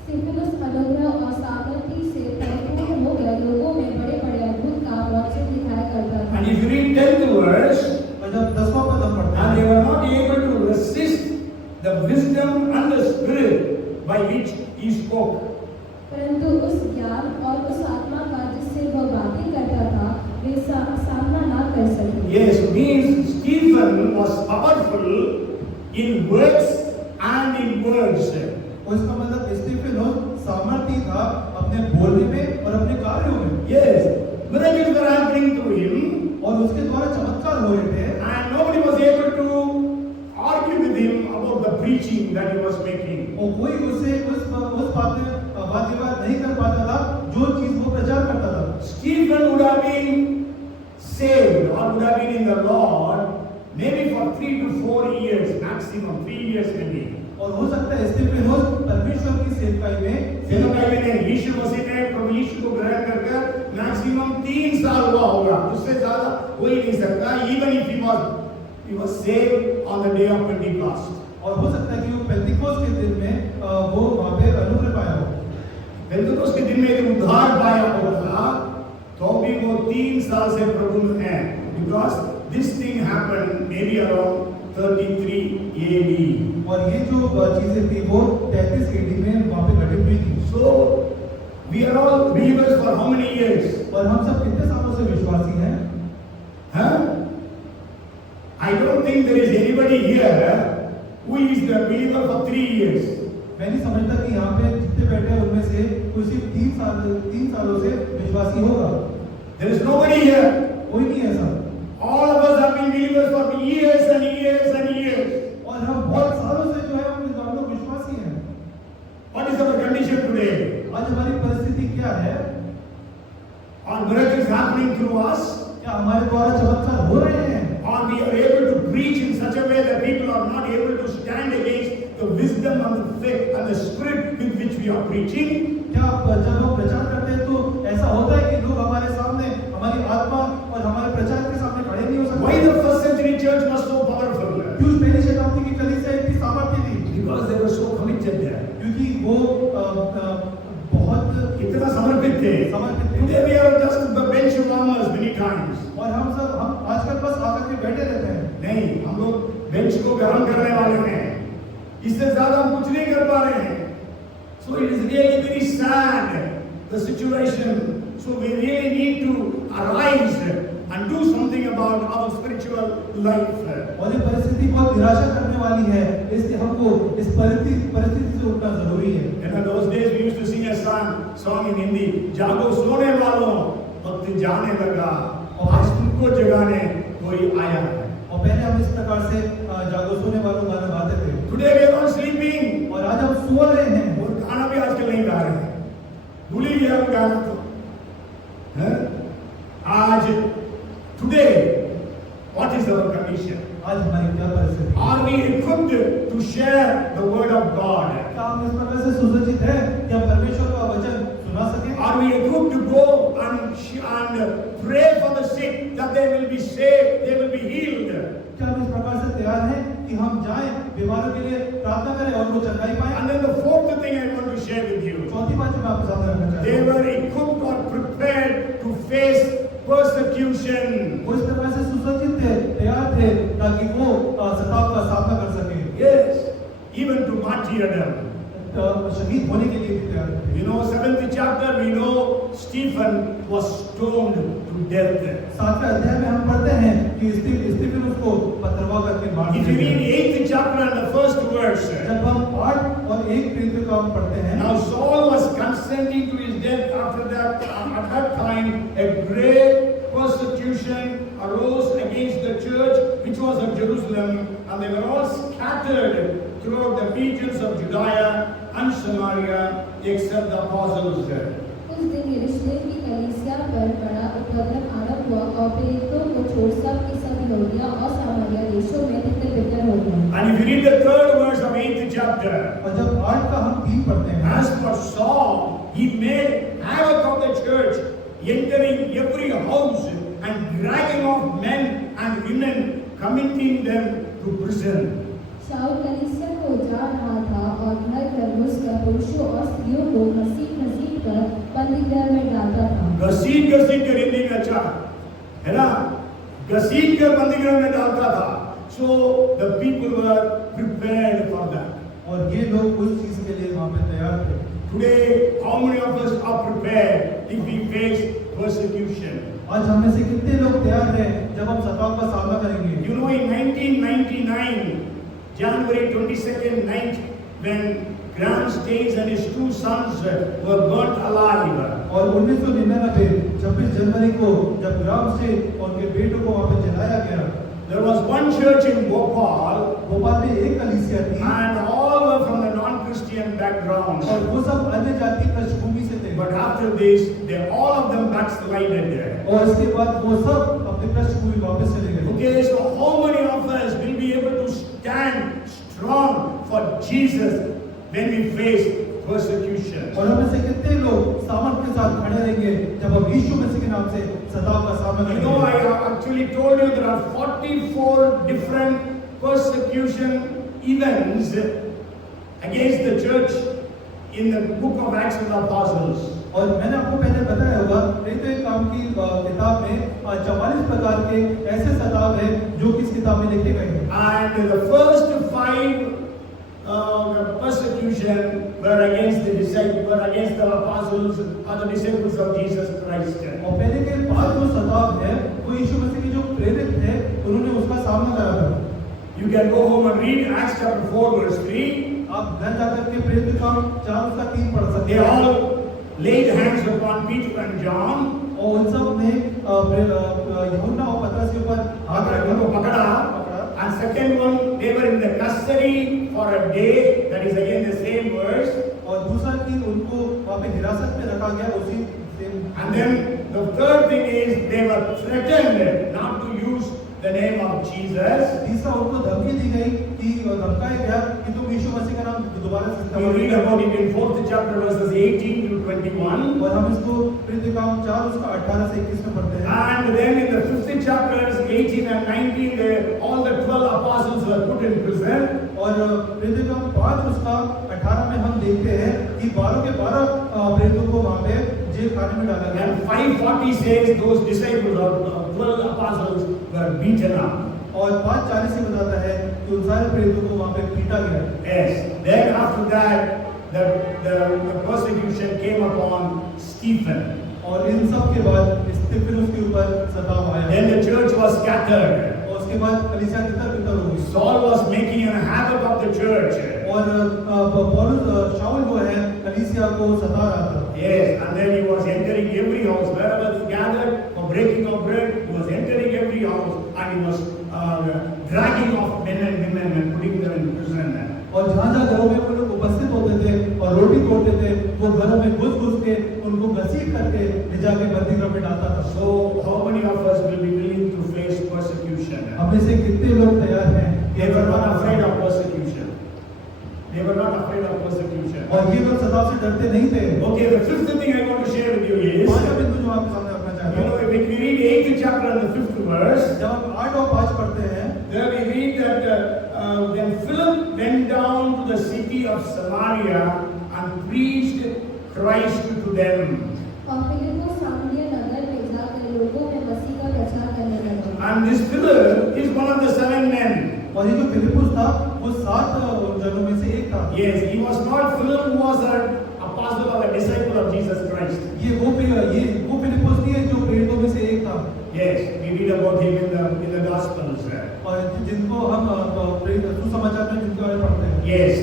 स्तिफनुस अनुग्रह और सामर्थ्य से परिपूर्ण हो गया, लोगों में बड़े-बड़े अद्भुत काम और चिन्ह दिखाया करता था। And if you read 10th verse, और जब 10वां पद हम पढ़ते and they हैं were not able to resist the wisdom and the spirit by which he spoke. परंतु उस ज्ञान और उस आत्मा का जिससे वह बातें करता था, वे सामना ना कर सके। Yes, means Stephen was powerful in works and in words. और इसका मतलब स्तिफनुस सामर्थ्य था अपने बोलने में और अपने कार्यों में। Yes, miracles were happening through him, और उसके द्वारा चमत्कार हो रहे थे and nobody was able to argue with him about the preaching that he was making. और कोई उससे उस बात में वाद विवाद नहीं कर पाता था जो चीज वो प्रचार करता था। Stephen would have been saved or would have been in the Lord maybe for 3 to 4 years maximum, 3 years maybe. और हो सकता है स्तिफनुस परमेश्वर की सेवकाई में सेवकाई में यीशु मसीह ने प्रभु यीशु को ग्रहण कर मैक्सिमम 3 साल हुआ होगा, उससे ज्यादा हो ही नहीं सकता, even if he was saved on the day of Pentecost. और हो सकता है कि वो पेंटिकोस के दिन में वो वहां पे अनुग्रह पाया हो। पेंटिकोस के दिन में यदि उद्धार पाया होगा तो भी वो 3 साल से प्रभु में है, because this thing happened maybe around 33 AD. और ये जो चीजें थी वो 33 AD में वहां पे घटित हुई थी। So we are all believers for how many years? और हम सब कितने सालों से विश्वासी हैं? Huh? I don't think there is anybody here who is the believer for 3 years. मैं नहीं समझता कि यहाँ पे जितने बैठे हैं उनमें से कोई सिर्फ 3 सालों से विश्वासी होगा। There is nobody here. कोई नहीं है ऐसा। All of us have been believers for years and years and years. और हम बहुत सालों से जो है हम लोग विश्वासी हैं। What is our condition today? आज हमारी परिस्थिति क्या है? Are miracles happening through us? क्या हमारे द्वारा चमत्कार हो रहे हैं? Or we are able to preach in such a way that people are not able to stand against the wisdom and the faith and the spirit with which we are preaching? क्या जब हम प्रचार करते हैं तो ऐसा होता है कि लोग हमारे सामने हमारी आत्मा और हमारे प्रचार के सामने खड़े नहीं हो सकते? Why the first century church was so powerful? क्यों पहली शताब्दी की कलीसिया इतनी सामर्थ्य थी? Because they were so committed there. क्योंकि वो बहुत इतना समर्पित थे। समर्पित थे। Today we are just the bench warmers many times. और हम आजकल बस आकर के बैठे रहते हैं। नहीं, हम लोग बेंच को गर्म करने वाले हैं, इससे ज्यादा हम कुछ नहीं कर पा रहे हैं। So it is really very sad, the situation. So we really need to arise and do something about our spiritual life. और ये परिस्थिति बहुत निराशा करने वाली है, इसलिए हमको इस परिस्थिति से उठना जरूरी है। In those days we used to sing a song in Hindi, जागो सोने वालों, वक्त जाने लगा, आज तुमको जगाने कोई आया है। और पहले हम इस प्रकार से जागो सोने वालों गाना गाते थे। Today we are not sleeping. और आज हम सो रहे हैं। और गाना भी आजकल नहीं गा रहे हैं, भूल ही गया गाना तो। आज today what is our condition? आज हमारी क्या परिस्थिति? Are we equipped to share the word of God? क्या हम इस प्रकार से सुसज्जित हैं कि हम परमेश्वर का वचन सुना सकें? Are we equipped to go and pray for the sick that they will be saved, they will be healed? क्या हम इस प्रकार से तैयार हैं कि हम जाएं बीमारों के लिए प्रार्थना करें और वो चंगाई पाएं? And then the fourth thing I want to share with you. चौथी बात जो मैं आपके सामने रखना चाहता They हूं, were equipped or prepared to face persecution. वो इस प्रकार से सुसज्जित थे, तैयार थे ताकि वो सताव का सामना कर सकें। Yes, even to martyrdom. शहीद होने के लिए भी तैयार थे। You know, 7th chapter, we know Stephen was stoned to death. 7वें अध्याय में हम पढ़ते हैं कि स्तिफनुस को पथरवा करके मार If दिया you read गया। 8th chapter and the first verse, जब हम 8 और और एक प्रेरित का हम पढ़ते हैं। Now Saul was consenting to his death after that. At that time, a great persecution arose against the church which was of Jerusalem, and they were all scattered throughout the regions of Judea and Samaria, except the apostles. उस दिन यरूशलेम की कलीसिया पर बड़ा उपद्रव आरंभ हुआ और प्रेरितों को छोड़ सब यहूदिया और सामरिया देशों में तितर-बितर हो गए। And if you read the third verse of 8th chapter, और जब 8 का हम 3 पढ़ते हैं, as for Saul, he made havoc of the church, entering every house and dragging off men and women, committing them to prison. शाऊल कलीसिया को उजाड़ रहा था और घर-घर घुसकर पुरुषों और स्त्रियों को घसीट-घसीट कर बंदीगृह में डालता था। घसीट कर हिंदी में अच्छा है ना, घसीट कर बंदीगृह में डालता था। So the people were prepared for that. और ये लोग उस चीज के लिए वहाँ पे तैयार थे। Today, how many of us are prepared if we face persecution? आज हम में से कितने लोग तैयार हैं जब हम सताव का सामना करेंगे? You know, in 1999, January 22nd night, when Graham Staines and his 2 sons were burnt alive. और 1999 26 जनवरी को जब ग्राम से उनके बेटों को वहाँ पे जलाया गया, There was one church in Bhopal, Bhopal में एक कलीसिया थी and all were from the non-Christian background. और वो सब अन्य जाति पृष्ठभूमि से थे। But after this, all of them backslided. और इसके बाद वो सब अपने पृष्ठभूमि वापस चले गए। Okay, so how many of us will be able to stand strong for Jesus when we face persecution? और हम में से कितने लोग सामर्थ के साथ खड़े रहेंगे जब हम यीशु मसीह के नाम से सताव का सामना You know, करेंगे? I actually told you there are 44 different persecution events against the church in the book of Acts of the Apostles. और मैंने आपको पहले बताया होगा नहीं तो एक काम की किताब में 44 प्रकार के ऐसे सताव है जो कि इस किताब में लिखे गए हैं। And the first 5 persecution were against the apostles or the disciples of Jesus Christ. और पहले के 5 जो सताव है वो यीशु मसीह के जो प्रेरित थे उन्होंने उसका सामना करा था। You can go home and read Acts chapter 4 verse 3. आप घर जाकर के प्रेरित काम 4 उसका 3 पढ़ सकते They हैं। all laid hands upon Peter and John. और उन सब ने यूहन्ना और पतरस के ऊपर हाथ रखा उनको पकड़ा. And second one, they were in the custody for a day. That is again the same verse. और दूसरा कि उनको वहाँ पे हिरासत में रखा गया उसी same। And then the third thing is they were threatened not to use the name of Jesus. तीसरा उनको धमकी दी गई कि धमकाया गया कि तुम यीशु मसीह का नाम दोबारा से We इस्तेमाल read करो। about it in 4th chapter verses 18 to 21. और हम इसको प्रेरित काम 4 उसका 18 से 21 में पढ़ते हैं। And then in the 5th chapters 18 and 19, all the 12 apostles were put in prison. और प्रेरित काम 5 उसका 18 में हम देखते हैं कि 12 के 12 प्रेरितों को वहाँ पे जेल खाने में डाला गया। And 540 says those disciples or 12 apostles were beaten up. और 5:40 से बताता है कि उन सारे प्रेरितों को वहाँ पे पीटा गया। Yes. Then after that, the persecution came upon Stephen. और इन सब के बाद स्तिफनुस के ऊपर सताव आया। Then the church was scattered. और उसके बाद कलीसिया तितर-बितर हो गई। Saul was making a havoc of the church. और पौलुस शाऊल जो है कलीसिया को सता रहा था। Yes, and then he was entering every house wherever he gathered for breaking of bread. He was entering every house and he was dragging off men and women and putting them in prison. और जहाँ-जहाँ घरों में वो लोग उपस्थित होते थे और रोटी तोड़ते थे वो घरों में घुस-घुस के उनको घसीट करके ले जाके बंदीगृह में डालता था। So how many of us will be willing to face persecution? हम में से कितने लोग तैयार हैं? They were not afraid of persecution. They were not afraid of persecution. और ये लोग सताव से डरते नहीं थे। Okay, the 5th thing I want to share with you is, पांचवा बिंदु जो आपके सामने रखना चाहता you know, हूँ, when we read 8th chapter and the 5th verse, जब हम 8 और 5 पढ़ते हैं, there we read that when Philip went down to the city of Samaria and preached Christ to them. और फिलिप्पुस सामरिया नगर में जाकर लोगों में मसीह का प्रचार करने लगा। And this Philip is one of the 7 men. और ये जो फिलिप्पुस था वो 7 जनों में से एक था। Yes, he was not Philip who was an apostle or a disciple of Jesus Christ. ये वो फिलिप्पुस नहीं है जो प्रेरितों में से एक था। Yes, we read about him in the Gospels. और जिनको हम सुसमाचार में जिनके बारे में पढ़ते हैं। Yes.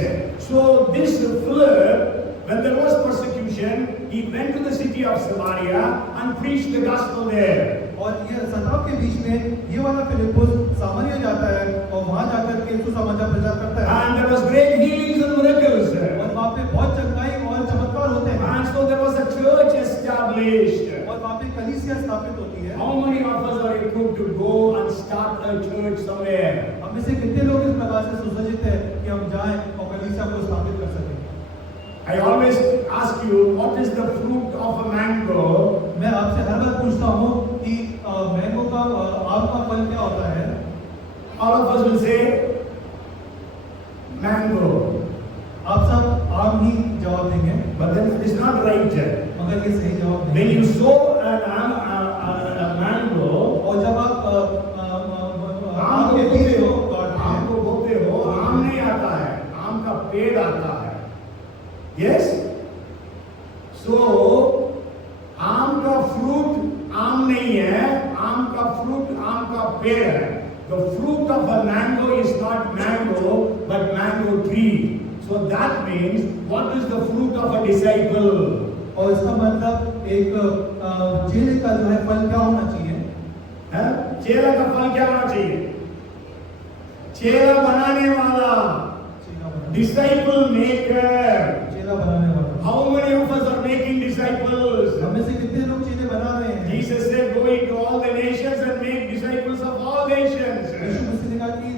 So So this Philip, when there was persecution, he went to the city of Samaria and preached the gospel there. और ये सताव के बीच में ये वाला फिलिपुस सामरिया जाता है और वहां जाकर के सुसमाचार प्रचार करता है And there was great healings and miracles. और वहां पे बहुत चंगाई और चमत्कार होते हैं And so there was a church established. और वहां पे कलीसिया स्थापित होती है How many of us are equipped to go and start a church somewhere? हम में से कितने लोग इस प्रकार से सुसज्जित है कि हम जाएं और कलीसिया को स्थापित कर सकें I always ask you, what is the fruit of a mango? मैं आपसे हर बार पूछता हूँ कि मैंगो का आम का फल क्या होता है All of us will say, mango. आप सब आम ही जवाब देंगे But then it's not right. मगर ये सही जवाब When नहीं you sow a mango, और जब आप आम आम के को बीज बोते को हो, काटते आम हैं को बोते हो, आम नहीं आता है, आम का पेड़ आता है. Yes? So, आम का फ्रूट आम नहीं है, आम का फ्रूट आम का पेड़ है. The fruit of a mango is not mango, but mango tree. So that means, what is the fruit of a disciple? और इसका मतलब एक चेले का जो है फल क्या होना चाहिए है? चेला का फल क्या होना चाहिए? चेला बनाने वाला, disciple maker. चेला बनाने वाला How many of us are making disciples? हम में से कितने लोग चेले बना रहे हैं Jesus said, go into all the nations and make disciples of all nations. यीशु मसीह ने कहा कि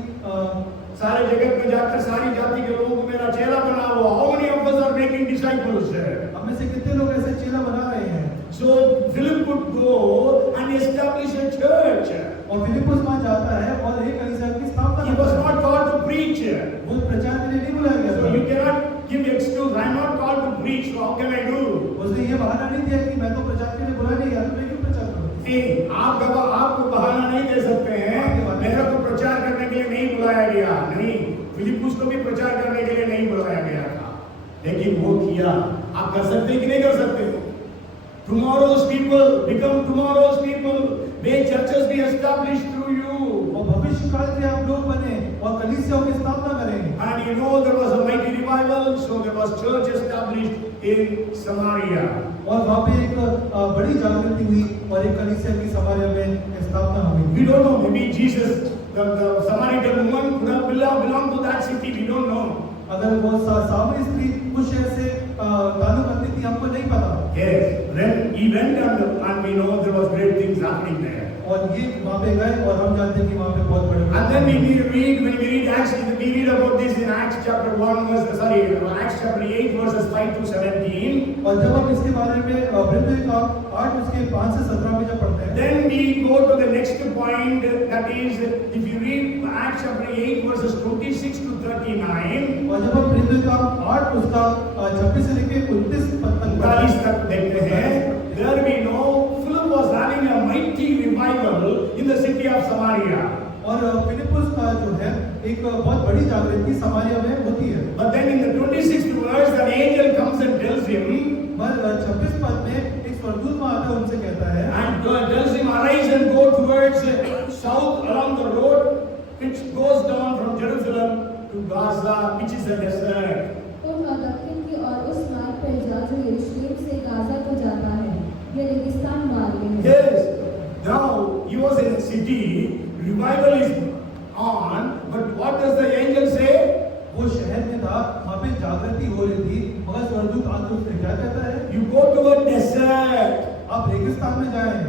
सारे जगत में जाकर सारी जाति के लोगों को मेरा चेला बनाओ. How many of us are making disciples? हम में से कितने लोग ऐसे चेला बना रहे हैं So Philip could go and establish a church. और फिलिपुस वहां जाता है और एक कलीसिया की स्थापना He was करता है not called to preach. वो प्रचार के लिए नहीं बुलाया गया So you था cannot give excuse. I am not called to preach. So how can I do? उसने ये बहाना नहीं दिया कि मैं तो प्रचार के लिए बुलाया नहीं गया तो मैं क्यों प्रचार करूं नहीं, आपको बहाना नहीं दे सकते हैं. मेरा तो प्रचार करने के लिए नहीं बुलाया गया. नहीं, फिलिपुस को भी प्रचार करने के लिए नहीं बुलाया गया था, लेकिन वो किया. आप कर सकते हैं कि नहीं कर सकते? Tomorrow's people become tomorrow's people. May churches be established through you. और भविष्य काल के आप लोग बने और कलीसियाओं की स्थापना करें And you know there was a mighty revival, so there was church established in Samaria. और वहाँ पे एक बड़ी जागृति हुई और एक कलीसिया की समारिया में स्थापना हुई We don't know, maybe Jesus, the Samaritan woman could have belonged to that city, we don't know. अगर वो सामरी स्त्री कुछ ऐसे दान करती थी हमको नहीं पता Yes, then he went and we know there was great things happening there. और ये वहाँ पे गए और हम जानते हैं कि वहाँ पे बहुत बड़े And then when we read Acts, we read about this in Acts chapter 8 verses 5 to 17. और जब हम इसके बारे में वृद्धि का 8 उसके 5 से 17 में जब पढ़ते हैं Then we go to the next point, that is, if you read Acts chapter 8 verses 26 to 39, और जब हम वृद्धि का 8 उसका 26 से लेके 29 उनतालीस तक देखते हैं, there we know Philip was having a mighty revival in the city of Samaria. और फिलिपुस का जो है एक बहुत बड़ी जागृति समारिया में होती है But then in the 26th verse, an angel comes and tells him, पर 26 पद में एक स्वर्गदूत वहां आता है उनसे कहता है and tells him, arise and go towards south along the road which goes down from Jerusalem to Gaza, which is a desert. तुम दक्षिण की ओर उस मार्ग पर जा जो यरूशलेम से गाजा को जाता है, यह रेगिस्तान मार्ग है। Yes, now he was in a city, revival is on, but what does the angel say? वो शहर में था वहाँ पे जागृति हो रही थी मगर स्वर्गदूत आकर उसने क्या कहता है You go to a desert. आप रेगिस्तान में जाएं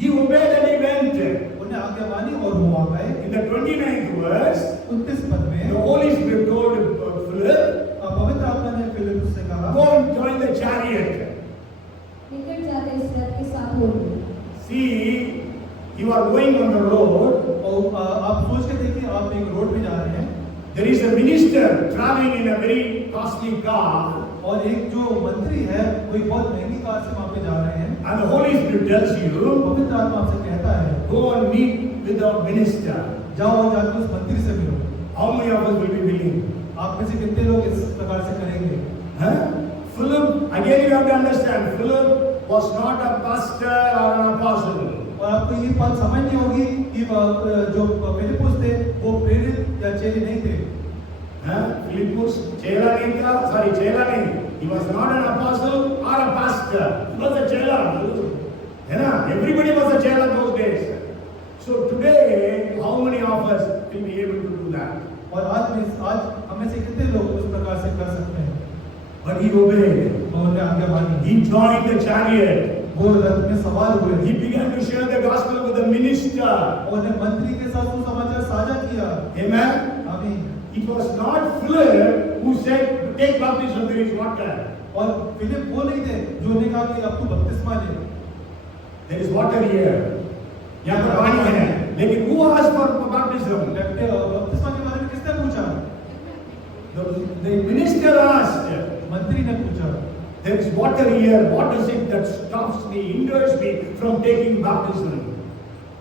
He obeyed and he went. उन्हें आज्ञा मानी और वो वहाँ गए In the 29th verse, 29 पद में the Holy Spirit told Philip, पवित्र आत्मा ने फिलिपुस से कहा go and join the chariot. निकट जाकर इस रथ के साथ हो गए। See, you are going on the road. और आप सोच के देखिए आप एक रोड पे जा रहे हैं There is a minister traveling in a very costly car, और एक जो मंत्री है वो एक बहुत महंगी कार से वहाँ पे जा रहे हैं and the Holy Spirit tells you, पवित्र आत्मा आपसे कहता है go and meet with the minister. जाओ और जाकर उस मंत्री से मिलो How many of us will be willing? आप में से कितने लोग इस प्रकार से करेंगे Huh? Philip, again you have to understand, Philip was not a pastor or an apostle. और आपको ये बात समझनी होगी कि जो फिलिपुस थे वो प्रेरित या चेले नहीं थे Philippus चेला नहीं था, sorry, चेला नहीं. He was not an apostle or a pastor. He was a चेला. है ना? Everybody was a चेला those days. So today, how many of us will be able to do that? और आज हमें से कितने लोग उस प्रकार से कर सकते हैं? But he obeyed. उन्होंने आज्ञा मानी. He joined the chariot. वो रथ में सवार हुए. He began to share the gospel with the minister. उन्होंने मंत्री के साथ सुसमाचार साझा किया. Amen. आमीन. It was not Philip who said, "Take baptism, there is water." और फिलिप वो नहीं थे जो ने कहा कि अब तू बपतिस्मा ले. There is water here. यहाँ पर पानी है. लेकिन who asked for baptism? बपतिस्मा के बारे में किसने पूछा? The minister asked. मंत्री ने पूछा. There is water here. What is it that stops me, hinders me from taking baptism?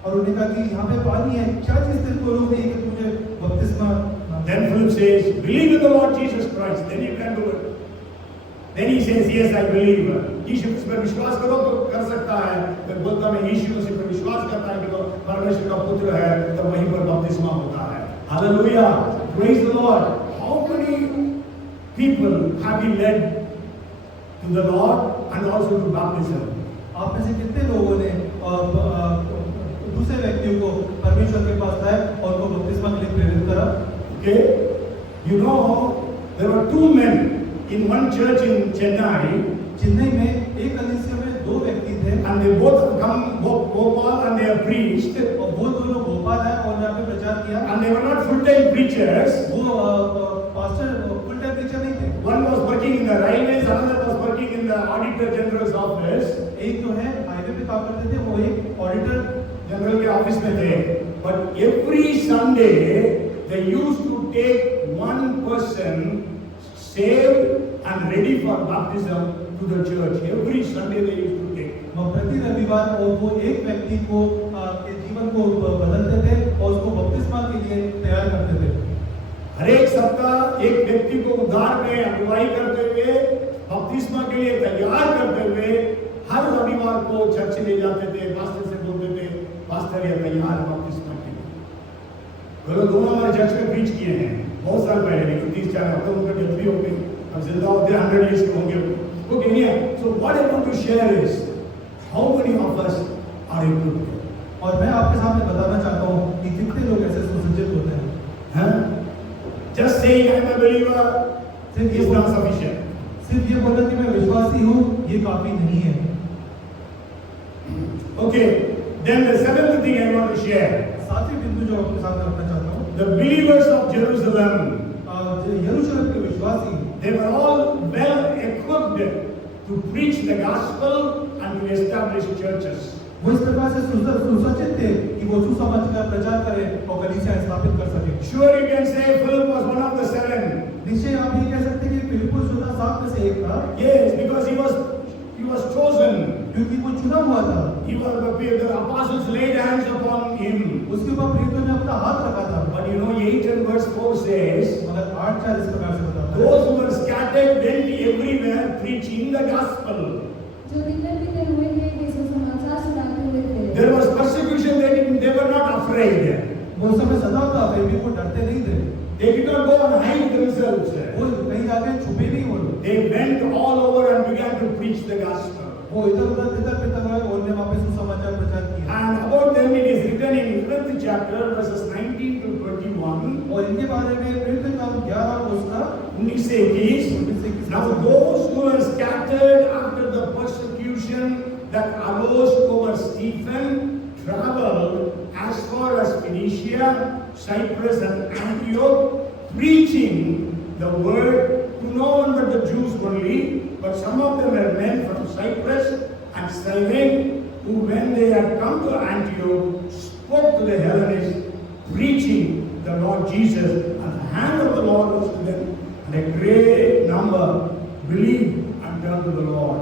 और उन्होंने कहा कि यहाँ पे पानी है. क्या चीज तेरे को रोक रही है कि तुझे बपतिस्मा? Then Philip says, "Believe in the Lord Jesus Christ, then you can do it." Then he says, "Yes, I believe." यीशु पर विश्वास करो तो कर सकता है. मैं बोलता मैं यीशु मसीह पर विश्वास करता है कि तो परमेश्वर का पुत्र है, तो वहीं पर बपतिस्मा होता है. Hallelujah, praise the Lord. How many people have been led to the Lord and also to baptism? आप में से कितने लोगों ने दूसरे व्यक्तियों को परमेश्वर के पास लाए और उनको बपतिस्मा के लिए प्रेरित करा? Okay, you know there were two men in one church in Chennai. Chennai में एक कलीसिया में दो व्यक्ति थे. And they both have come, Gopal and they have preached. और वो दोनों गोपाल है और यहाँ पे प्रचार किया. And they were not full-time preachers. वो पास्टर फुल टाइम प्रीचर नहीं थे. One was working in the railways, another was working in the Auditor General's office. एक जो है हाईवे पे काम करते थे, वो एक ऑडिटर जनरल के ऑफिस में थे. But every Sunday they used to take one person saved and ready for baptism to the church. Every Sunday they used to take. प्रति रविवार और वो एक व्यक्ति को के जीवन को बदलते थे और उसको बपतिस्मा के लिए तैयार करते थे. हर एक सप्ताह एक व्यक्ति को उद्धार में अगुवाई करते हुए, बपतिस्मा के लिए तैयार करते हुए हर रविवार को चर्च ले जाते थे. पास्टर से बोलते थे, पास्टर ये तैयार बपतिस्मा के लिए. दोनों हमारे चर्च में प्रीच किए हैं बहुत साल पहले, लेकिन 30-40 हफ्ते उनका डेथ भी हो गई. अब जिंदा होते 100 years के होंगे. Okay, yeah. So what I want to share is how many of us are equipped? और मैं आपके सामने बताना चाहता हूँ कि कितने लोग ऐसे सुसज्जित होते हैं. हाँ? Just saying I am a believer is not sufficient. सिर्फ ये बोलना कि मैं विश्वासी हूँ ये काफी नहीं है. Okay, then the seventh thing I want to share. सातवीं बिंदु जो आपके सामने रखना चाहता हूँ. The believers of Jerusalem, यरूशलेम के विश्वासी, they were all well equipped to preach the gospel and to establish churches. वो इस प्रकार से सुसज्जित थे कि वो सुसमाचार प्रचार करें और कलीसिया स्थापित कर सके. Sure, you can say Philip was one of the seven. निश्चय आप ये कह सकते हैं कि फिलिप्पुस जो था 7 में से एक था. Yes, because he was chosen. क्योंकि वो चुना हुआ था. The apostles laid hands upon him. उसके ऊपर प्रेरितों ने अपना हाथ रखा था. But you know, 8 and verse 4 says, मगर 8:4 इस प्रकार से बताता है. those who were scattered went everywhere preaching the gospel. जो तितर-बितर हुए थे वे सुसमाचार सुनाते हुए थे. There was persecution, they were not afraid. वो उस समय सदा था, फिर भी वो डरते नहीं थे. They did not go and hide themselves. वो कहीं जाके छुपे नहीं वो. They went all over and began to preach the gospel. वो इधर-उधर तितर-बितर हुए और उन्होंने वहाँ पे सुसमाचार प्रचार किया. And about them it is written in 5th chapter verses 19 to 21. और इनके बारे में प्रेरितों का 11 उसका 19 से 21. Now those who were scattered after the persecution that arose over Stephen traveled as far as Phoenicia, Cyprus and Antioch, preaching the word to no one but the Jews only, but some of them were men from Cyprus and Cyrene, who when they had come to Antioch, spoke to the Hellenists, preaching the Lord Jesus, and the hand of the Lord was with them, and a great number believed and turned to the Lord.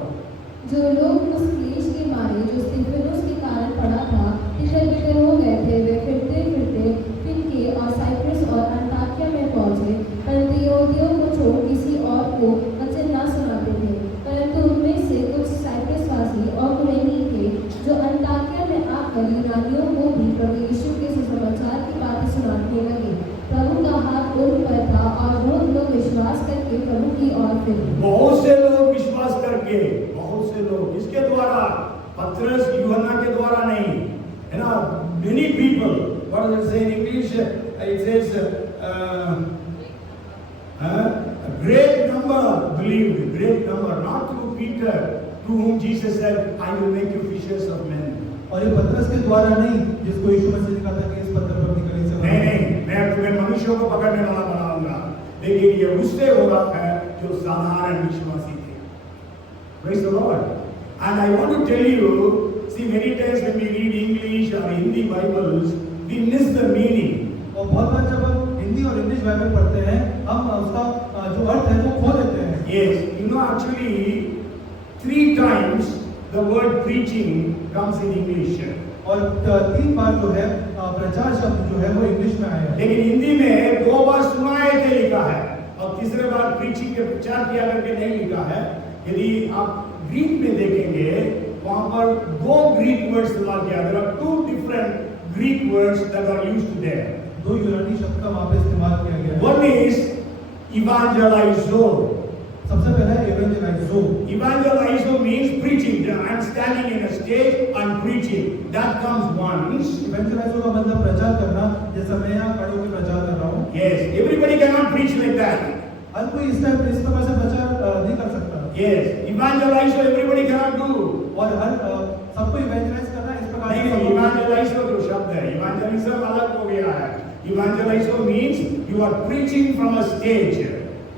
जो लोग उस क्लेश के मारे जो स्तिफनुस के कारण पड़ा था, तितर-बितर हो गए थे, वे फिरते-फिरते फिनके और साइप्रस और अंताकिया में पहुंचे, परंतु यहूदियों को छोड़ किसी और को वचन न सुनाते थे. परंतु उनमें से कुछ साइप्रसवासी और कुरेनी थे, जो अंताकिया में आकर यूनानियों को भी प्रभु यीशु के सुसमाचार की बातें सुनाने लगे. प्रभु का हाथ उन पर था और वो लोग विश्वास करके की और फिर बहुत से लोग विश्वास करके, बहुत से लोग, इसके द्वारा, पतरस यूहन्ना के द्वारा नहीं, है ना, many people, what does it say in English? It says a great number believed, great number, not through Peter, to whom Jesus said, I will make you fishers of men. और ये पतरस के द्वारा नहीं, जिसको यीशु मसीह ने कहा था कि इस पत्थर पर अपनी कलीसिया बनाओ। नहीं, मैं तुम्हें मनुष्यों को पकड़ने वाला बनाऊंगा, लेकिन ये उससे हो रहा है जो साधारण विश्वासी थे। Praise the Lord. And I want to tell you, see, many times when we read English or Hindi Bibles, we miss the meaning. और बहुत बार जब हम हिंदी और इंग्लिश बाइबल पढ़ते हैं, हम उसका जो अर्थ है वो खो देते हैं। Yes, you know, actually 3 times the word preaching comes in English. और 3 बार जो है प्रचार शब्द जो है वो इंग्लिश में आया है। लेकिन हिंदी में 2 बार सुनाए थे लिखा है, और तीसरे बार प्रीचिंग के प्रचार किया करके नहीं लिखा है। यदि आप ग्रीक में देखेंगे, वहां पर 2 ग्रीक वर्ड इस्तेमाल किया। There are 2 different Greek words that are used there. 2 यूनानी शब्द का वहाँ पे इस्तेमाल किया गया है। One is evangelizo. सबसे पहला एवेंजलाइजो। Evangelizo means preaching. I'm standing in a stage and preaching. That comes once. एवेंजलाइजो का मतलब प्रचार करना, जैसा मैं यहाँ खड़े होकर प्रचार कर रहा हूँ। Yes, everybody cannot preach like that. हर कोई इस प्रकार से प्रचार नहीं कर सकता। Yes, evangelizo everybody cannot do. और हर सबको इवेंजलाइज करना इस प्रकार से नहीं, evangelizo जो शब्द है, evangelism अलग हो गया है। Evangelizo means you are preaching from a stage.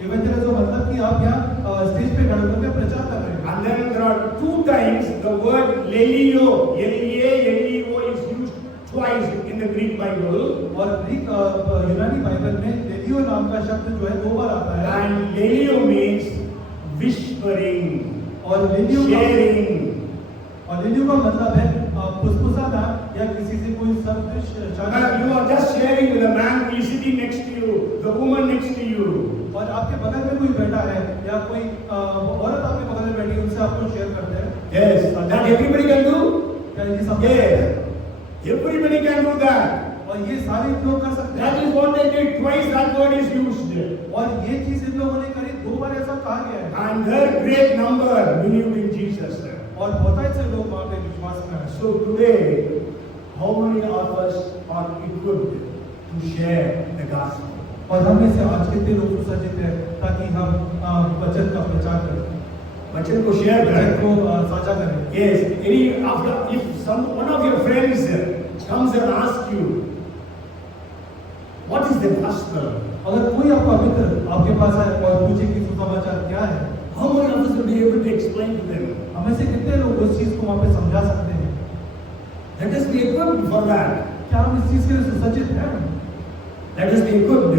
इवेंजलाइजो मतलब कि आप यहाँ स्टेज पे खड़े होकर प्रचार कर रहे हैं। And then there are 2 times the word lelio, L-E-A-L-E-O is used twice in the Greek Bible. और ग्रीक यूनानी बाइबल में लेलियो नाम का शब्द जो है 2 बार आता है। And lelio means whispering, और लेलियो sharing. और लेलियो का मतलब है फुसफुसाना या किसी से कोई शब्द You are just sharing with the man who is sitting next to you, the woman next to you. और आपके बगल में कोई बैठा है या कोई औरत आपके बगल में बैठी है, उनसे आपको शेयर करते हैं। Yes, that everybody can do. क्या ये सब? Yes, everybody can do that. और ये सारे लोग कर सकते हैं। That is what they did. Twice that word is used. और ये चीज इन लोगों ने करी, 2 बार ऐसा कहा गया है। And their great number believed in Jesus. और बहुत से लोग वहाँ पे विश्वास में हैं। So today, how many of us are equipped to share the gospel? और हम में से आज कितने लोग सुसज्जित हैं ताकि हम वचन का प्रचार करें, वचन को शेयर वचन करें। को साझा करें। Yes, if one of your friends comes and asks you, what is the gospel? अगर कोई आपका मित्र आपके पास आए और पूछे कि सुसमाचार क्या है, How many of us will be able to explain to them? हमें से कितने लोग उस चीज को वहाँ पे समझा सकते हैं? Let us be equipped for that. क्या हम इस चीज के लिए सुसज्जित हैं? Let us be equipped.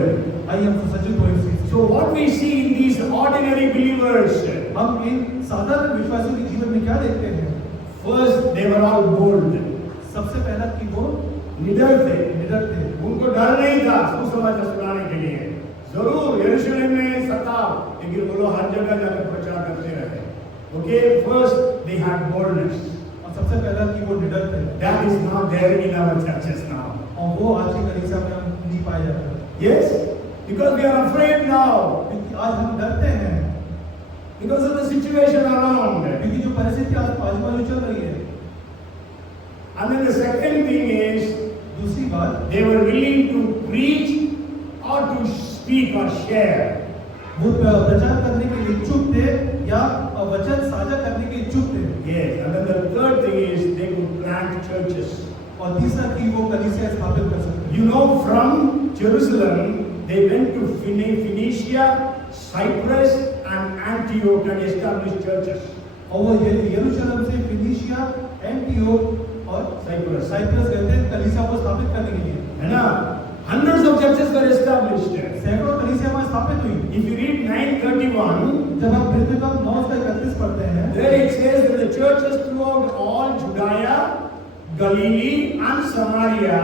आइए हम सुसज्जित हो इस चीज से। So what we see in these ordinary believers, हम इन साधारण विश्वासियों के जीवन में क्या देखते हैं? first they were all bold. सबसे पहला कि वो निडर थे। निडर थे। उनको डर नहीं था सुसमाचार सुनाने के लिए। जरूर यरूशलेम में सताव, लेकिन वो लोग हर जगह जाकर प्रचार करते रहे। Okay, first they had boldness. और सबसे पहला कि वो निडर थे। That is not there in our churches now. और वो आज की कलीसिया में हम नहीं पाए जाते। Yes, because we are afraid now. क्योंकि आज हम डरते हैं, Because of the situation around. क्योंकि जो परिस्थिति आजू-बाजू चल रही है। And then the second thing is, दूसरी बात, they were willing to preach or to speak or share. वो प्रचार करने के लिए इच्छुक थे या वचन साझा करने के इच्छुक थे। Yes, and then the third thing is they could plant churches. और तीसरा कि वो कलीसिया स्थापित कर सकते। You know, from Jerusalem they went to Phoenicia, Cyprus, and Antioch and established churches. और वो यरूशलेम से फिनिशिया, एंटियोक और साइप्रस गए थे कलीसिया को स्थापित करने के लिए, है ना? Hundreds of churches were established. सैकड़ों कलीसिया वहाँ स्थापित हुई। If you read 9:31, जब हम कृतज्ञता 9:31 पढ़ते हैं, there it says that the churches throughout all Judea, Galilee, and Samaria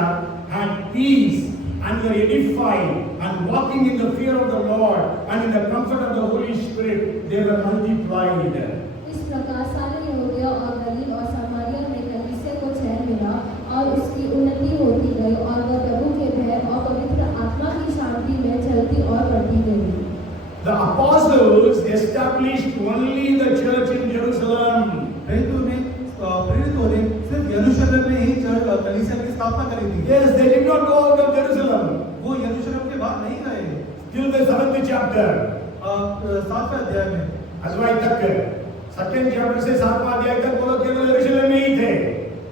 had peace and were edified and walking in the fear of the Lord and in the comfort of the Holy Spirit, they were multiplied. इस प्रकार सारे यहूदिया और गलील और समारिया में कलीसिया को चैन मिला और उसकी उन्नति होती गई और वह प्रभु के भय और पवित्र आत्मा की शांति में चलती और बढ़ती गई। The apostles apostles established only the church in Jerusalem. प्रेरितों ने सिर्फ यरूशलेम में ही कलीसिया की स्थापना करी थी। Yes, they did not go out of Jerusalem. वो यरूशलेम के बाहर नहीं गए। Till the 7th chapter. 7वें अध्याय में। अजवाई तक 2nd chapter से 7वां अध्याय तक वो लोग केवल यरूशलेम में ही थे।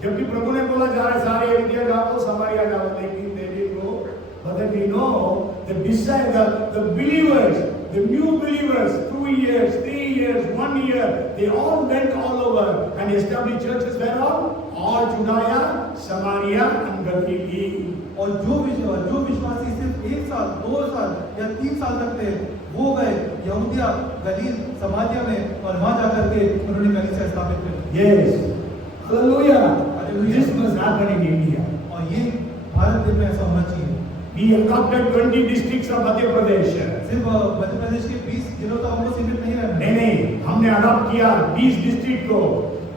जबकि प्रभु ने बोला जा रहा है सारे यहूदिया जाओ, समारिया जाओ, लेकिन they didn't go. But then we know the disciples, the believers, the new believers, 2 years, 3 years, 1 year, they all went all over and established churches where all Judea, Samaria and Galilee. और जो विश्वासी सिर्फ 1 साल, 2 साल या 3 साल तक थे, वो गए यहूदिया, गलील, समारिया में और वहां जाकर के उन्होंने कलीसिया स्थापित की। Yes, hallelujah. This must happen in India. और ये भारत देश में ऐसा होना चाहिए। We adopted 20 districts of Madhya Pradesh. सिर्फ मध्य प्रदेश के 20 जिलों तक हमको सीमित नहीं रहना। नहीं, हमने अडॉप्ट किया 20 डिस्ट्रिक्ट को,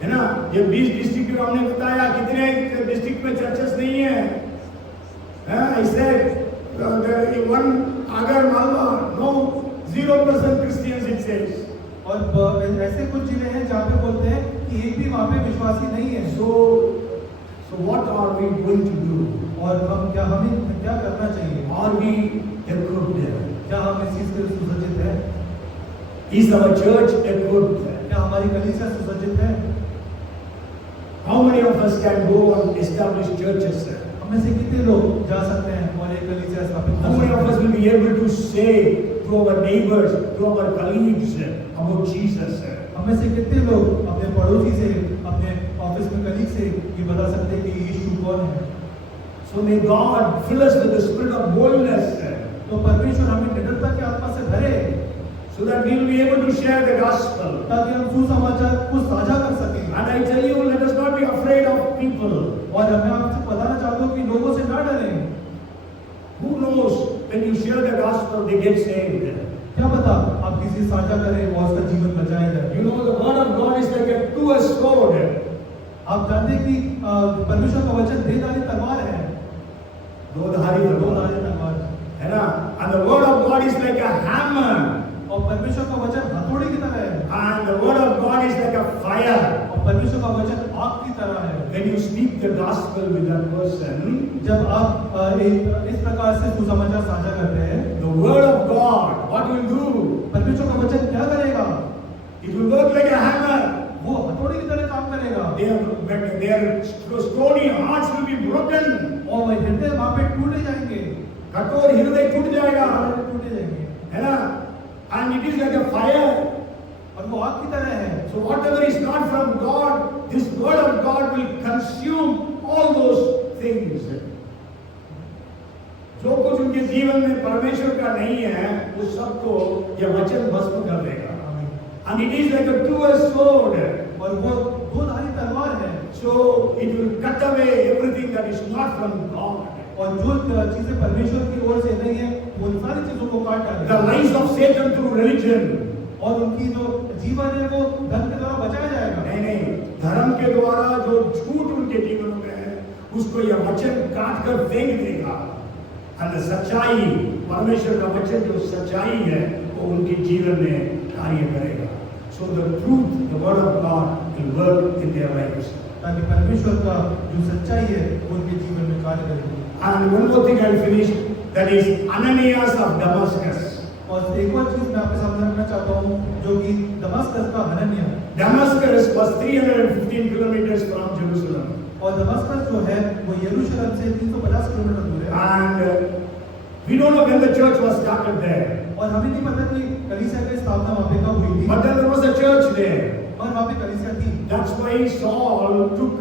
है ना? ये 20 डिस्ट्रिक्ट को हमने बताया कितने डिस्ट्रिक्ट में चर्चेस नहीं है। इससे one अगर मान लो no 0% Christians it says. और ऐसे कुछ जिले हैं जहाँ पे बोलते हैं कि एक भी वहाँ पे विश्वासी नहीं है। So what are we going to do? और हमें क्या करना चाहिए? Are we equipped? क्या हम इस चीज के लिए सुसज्जित हैं? Is our church equipped? क्या हमारी कलीसिया सुसज्जित है? How many of us can go and establish churches? हमें से कितने लोग जा सकते हैं और एक कलीसिया स्थापित How कर many of सकते us हैं? will be able to say to our neighbors, to our colleagues about Jesus? हमें से कितने लोग अपने पड़ोसी से, अपने ऑफिस में कलीग से ये बता सकते हैं कि यीशु कौन है? So may God fill us with the spirit of boldness, तो परमेश्वर हमें निडरता की आत्मा से भरे, so that we will be able to share the gospel. ताकि हम सुसमाचार को साझा कर सकें। And I tell you, let us not be afraid of people. और मैं आपसे बताना चाहता हूँ कि लोगों से ना डरें। Who knows, when you share the gospel, they get saved. क्या पता आप किसी से साझा करें और उसका जीवन बचाया जाए। You know, the word of God is like a two-edged sword. आप जानते हैं कि परमेश्वर का वचन देदारी तलवार है, दो-धारी तलवार है ना? And the word of God is like a hammer. और परमेश्वर का वचन हथौड़ी की तरह है। And the word of God is like a fire. और परमेश्वर का वचन आग की तरह है। When you speak the gospel with that person, जब आप इस प्रकार से सुसमाचार साझा करते हैं, the word of God, what will do? परमेश्वर का वचन क्या करेगा? It will work like a hammer. वो हथौड़ी की तरह काम करेगा। Their stony hearts will be broken. और वह हृदय वहाँ पे टूटे जाएंगे, कठोर हृदय टूट जाएगा, टूटे जाएंगे। है ना? And it is like a fire. और वो आग की तरह है। So whatever is not from God, this word of God will consume all those things. जो कुछ उनके जीवन में परमेश्वर का नहीं है, वो सबको यह वचन भस्म कर देगा। And it is like a two-edged sword. और वो दो-धारी तलवार है। So it will cut away everything that is not from God. और जो चीजें परमेश्वर की ओर से नहीं है, वो सारी चीजों को काट डालेगा। The lies of Satan through religion. और उनकी जो जीवन है वो धर्म के द्वारा बचाया जाएगा। नहीं, धर्म के द्वारा जो झूठ उनके जीवन में है, उसको यह वचन काट कर फेंक देगा। और सच्चाई, परमेश्वर का वचन जो सच्चाई है, वो उनके जीवन में कार्य करेगा। So the truth, the word of God will work in their lives. ताकि परमेश्वर का जो सच्चाई है, वो उनके जीवन में कार्य करेगी। And one more thing I'll finish, that is Ananias of Damascus. और एक और चीज मैं आपके सामने रखना चाहता हूँ, जो कि दमास्कस का हनन्याह। Damascus was 315 kilometers from Jerusalem. और दमास्कस जो है, वो यरूशलेम से 350 किलोमीटर दूर है। And we don't know when the church was started there. और हमें नहीं पता कि कलीसिया की स्थापना वहाँ पे कब हुई थी। But then there was a church there. और वहाँ पे कलीसिया थी। That's why Saul took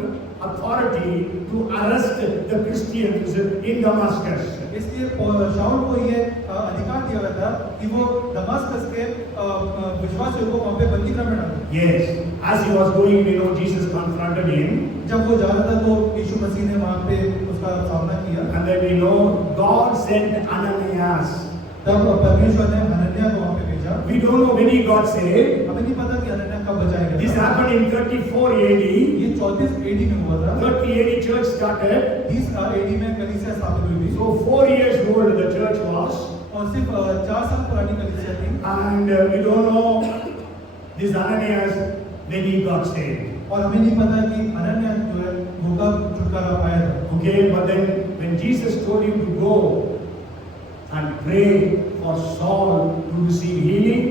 authority to arrest the Christians in Damascus. इसलिए शाऊल को ये अधिकार दिया गया था कि वो दमास्कस के विश्वासियों को वहाँ पे बंदीगृह में डाले। Yes, as he was going, Jesus confronted him. जब वो जा रहा था तो यीशु मसीह ने वहाँ पे उसका सामना किया। And then we know God sent Ananias. तब परमेश्वर ने हनन्याह को वहाँ पे भेजा। We don't know when he got saved. हमें नहीं पता कि हनन्याह कब बचाया गया। This happened in 34 AD. ये 34 AD में हुआ था। 30 AD church started. 30 AD में कलीसिया स्थापित हुई थी। So 4 years old the church was. और सिर्फ 4 साल पुरानी कलीसिया थी। And we don't know this Ananias when he got saved. और हमें नहीं पता कि अनन्यास जो है वो कब छुटकारा पाया था। Okay, but then when Jesus told him to go and pray for Saul to receive healing,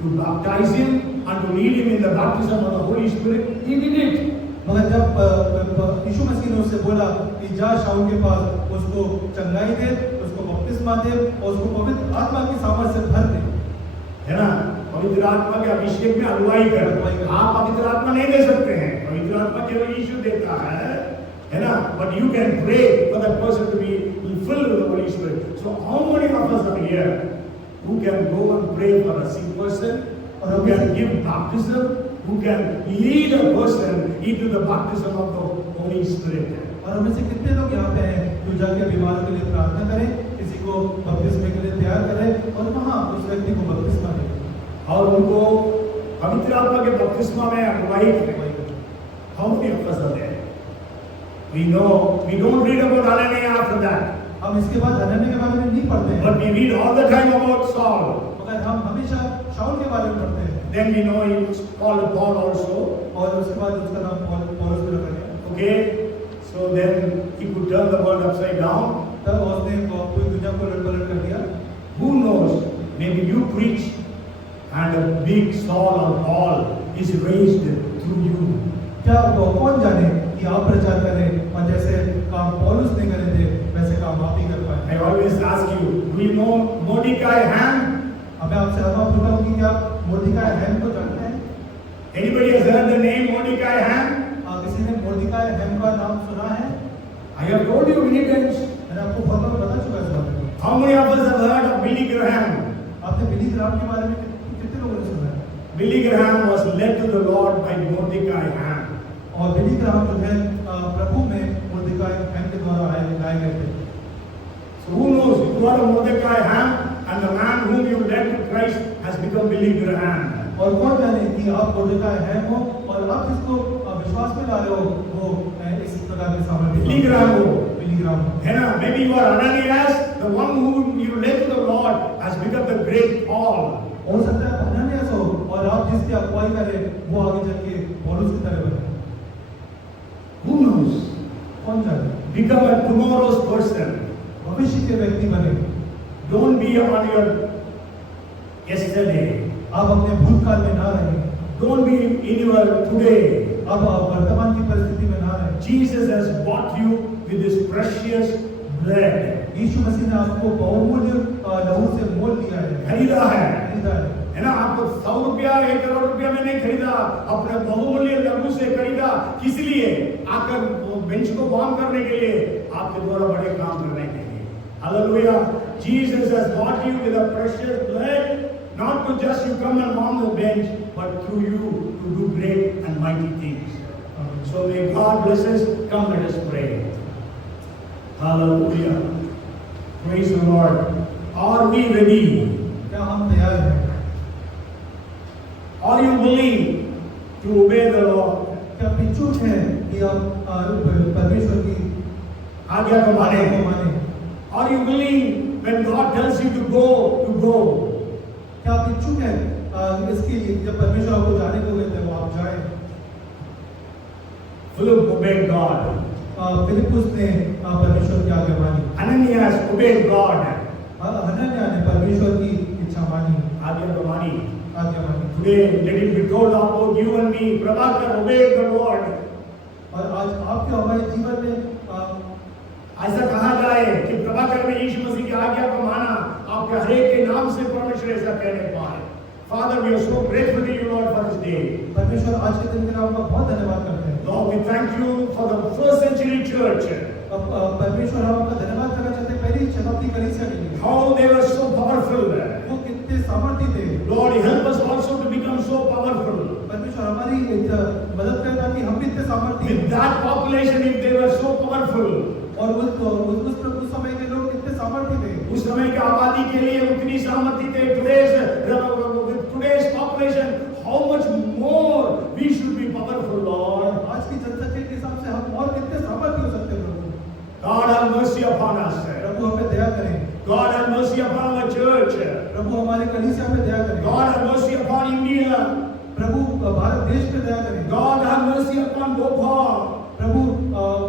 to baptize him and to lead him in the baptism of the Holy Spirit, he did it. मगर जब यीशु मसीह ने उससे बोला कि जा शाऊल के पास, उसको चंगाई दे, उसको बपतिस्मा दे और उसको पवित्र आत्मा की सामर्थ से भर दे, है ना, पवित्र आत्मा के अभिषेक में अगुवाई कर। आप पवित्र आत्मा नहीं दे सकते हैं, पवित्र आत्मा केवल यीशु देता है ना, but you can pray for that person to be filled with the Holy Spirit. So how many of us are here who can go and pray for a sick person, or who can give baptism, who can lead a person into the baptism of the Holy Spirit? और हमें से कितने लोग यहाँ पे हैं जो जाके बीमारों के लिए प्रार्थना करें, किसी को बपतिस्मे के लिए तैयार करें और वहाँ उस व्यक्ति को बपतिस्मा दें और उनको पवित्र आत्मा के बपतिस्मा में अगुवाई करें। How many of us are there? We know, we don't read about Ananias after that, हम इसके बाद अनन्या के बारे में नहीं पढ़ते हैं, but we read all the time about Saul. मगर हम हमेशा शाऊल के बारे में पढ़ते हैं। Then we know he was called Paul also. और उसके बाद उसका नाम पौलुस भी रखा गया। Okay, so then he could turn the world upside down. तब उसने पूरी दुनिया को उलट-पलट कर दिया। Who knows? Maybe you preach, and a big Saul or Paul is raised through you. क्या कौन जाने कि आप प्रचार करें और जैसे काम पौलुस ने करे थे वैसे काम आप ही कर पाए। I always ask you, do you know Mordecai Ham? अब मैं आपसे हरवा पूछता हूँ कि क्या मोर्दिकाई हैम को जानते हैं? Anybody has heard the name Mordecai Ham? किसी ने मोर्दिकाई हैम का नाम सुना है? I have told you many times. मैंने आपको बहुत बार बता चुका है इस बारे में। How many of us have heard of Billy Graham? आपने बिली ग्राम के बारे में कितने लोगों ने सुना है? Billy Graham was led to the Lord by Mordecai Ham. और बिली ग्राम जो है प्रभु में मोर्दिकाई हैम के द्वारा लाए गए थे। So who knows? You are a Mordecai Ham, and the man whom you led to Christ has become Billy Graham. और कौन जाने कि आप मोर्दिकाई हैम हो और आप जिसको विश्वास में ला रहे हो वो इस प्रकार के सामर्थ्य बिली ग्राम हो। बिली ग्राम हो। है ना? Maybe you are Ananias, the one whom you led to the Lord has become the great Paul. हो सकता है अनन्यास हो और आप जिसकी अगुवाई करें वो आगे चल के पौलुस की तरह बने। Who knows? कौन जाने? Become a tomorrow's person. भविष्य के व्यक्ति बने। Don't be on your yesterday. आप अपने भूतकाल में ना रहें। Don't be in your today. अब वर्तमान की परिस्थिति में ना रहें। Jesus has bought you with His precious blood. यीशु मसीह ने आपको बहुमूल्य लहू से मोल लिया है। खरीदा है। खरीदा है ना? आपको 100 रुपया 1 करोड़ रुपया में नहीं खरीदा, अपने बहुमूल्य लहू से खरीदा। किस लिए? आकर बेंच को वार्म करने के लिए, आपके द्वारा बड़े काम करने के लिए। Hallelujah! Jesus has bought you with a precious blood, not to just you come and warm the bench, but through you to do great and mighty things. So may God bless us. Come, let us pray. Hallelujah! Praise the Lord. Are we ready? क्या हम तैयार हैं? Are you willing to obey the Lord? क्या आप इच्छुक हैं कि आप परमेश्वर की आज्ञा को माने? माने? Are you willing when God tells you to go, to go? क्या आप इच्छुक हैं इसके लिए जब परमेश्वर आपको जाने को कहते हैं वो आप जाएं? Philip obeyed God. फिलिप्पुस ने परमेश्वर की आज्ञा मानी। Ananias obeyed God. हनन्याह ने परमेश्वर की इच्छा मानी, आज्ञा को मानी। आज्ञा मानी। Today, let it be told about you and me. Prabhakar obeyed the Lord. और आज आपके हमारे जीवन में ऐसा कहा जाए कि प्रभाकर ने यीशु मसीह की आज्ञा को माना, आपके हरेक के नाम से परमेश्वर ऐसा कहने पाए। Father, we are so grateful to you, Lord, for this day. परमेश्वर आज के दिन के लिए आपका बहुत धन्यवाद करते हैं। Lord, we thank you for the first century church. परमेश्वर हम आपका धन्यवाद करना चाहते हैं पहली शताब्दी कलीसिया के लिए। How they were so powerful. वो कितने सामर्थी थे। Lord, help us also to become so powerful. परमेश्वर हमारी मदद करे ताकि हम भी इतने सामर्थी With that population, if they were so powerful, और उस समय के लोग कितने सामर्थी थे। उस समय की आबादी के लिए उतनी सामर्थ्य थे। Today's population, how much more we should be powerful, Lord. आज की जनसंख्या के हिसाब से हम और कितने सामर्थी हो सकते हैं प्रभु। God have mercy upon us. प्रभु हमें दया करें। God have mercy upon our church. प्रभु हमारे कलीसिया पे दया करें। God have mercy upon India. प्रभु भारत देश पे दया करें। God have mercy upon Bhopal. प्रभु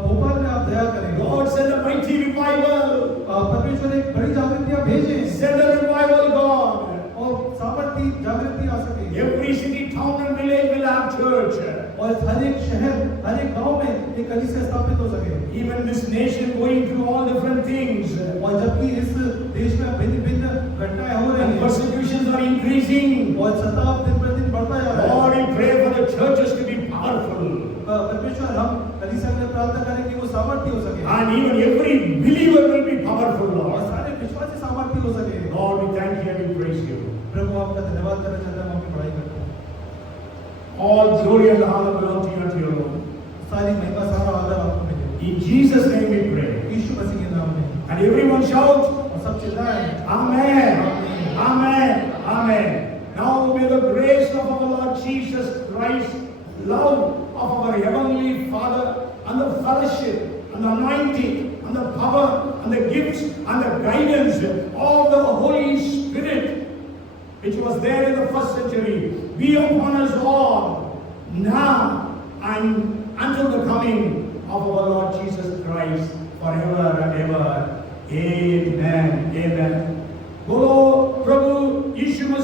भोपाल में आप दया करें। Lord, send a mighty revival. परमेश्वर एक बड़ी जागृति आप भेजें। Send a revival, God. और सामर्थ्य जागृति आ सके। Every city, town and village will have church. और हर एक शहर, हर एक गांव में एक कलीसिया स्थापित हो सके। Even this nation going through all different things. और जबकि इस देश में भिन्न-भिन्न घटनाएं हो रही And हैं, persecutions are increasing. और सताव दिन प्रतिदिन बढ़ता जा रहा है। Lord, we pray for the churches to be powerful. परमेश्वर हम कलीसिया में प्रार्थना करें कि वो सामर्थ्य हो सके। And even every believer will be powerful, और Lord. सारे विश्वासी सामर्थ्य हो सके। Lord, we thank you and we praise you. प्रभु आपका धन्यवाद करना चाहते हैं, हम आपकी बड़ाई करते हैं। All glory and honor belong to you and to your Lord. सारी महिमा सारा आदर आपको मिले। In Jesus' name we pray. यीशु मसीह के नाम में। And everyone shout, और सब चिल्लाएं, Amen. Amen. Amen. Amen. Now may the grace of our Lord Jesus Christ, love of our Heavenly Father, and the fellowship, and the anointing, and the power, and the gifts, and the guidance of the Holy Spirit, which was there in the first century, be upon us all, now and until the coming of our Lord Jesus Christ, forever and ever. Amen. Amen. बोलो प्रभु यीशु मसीह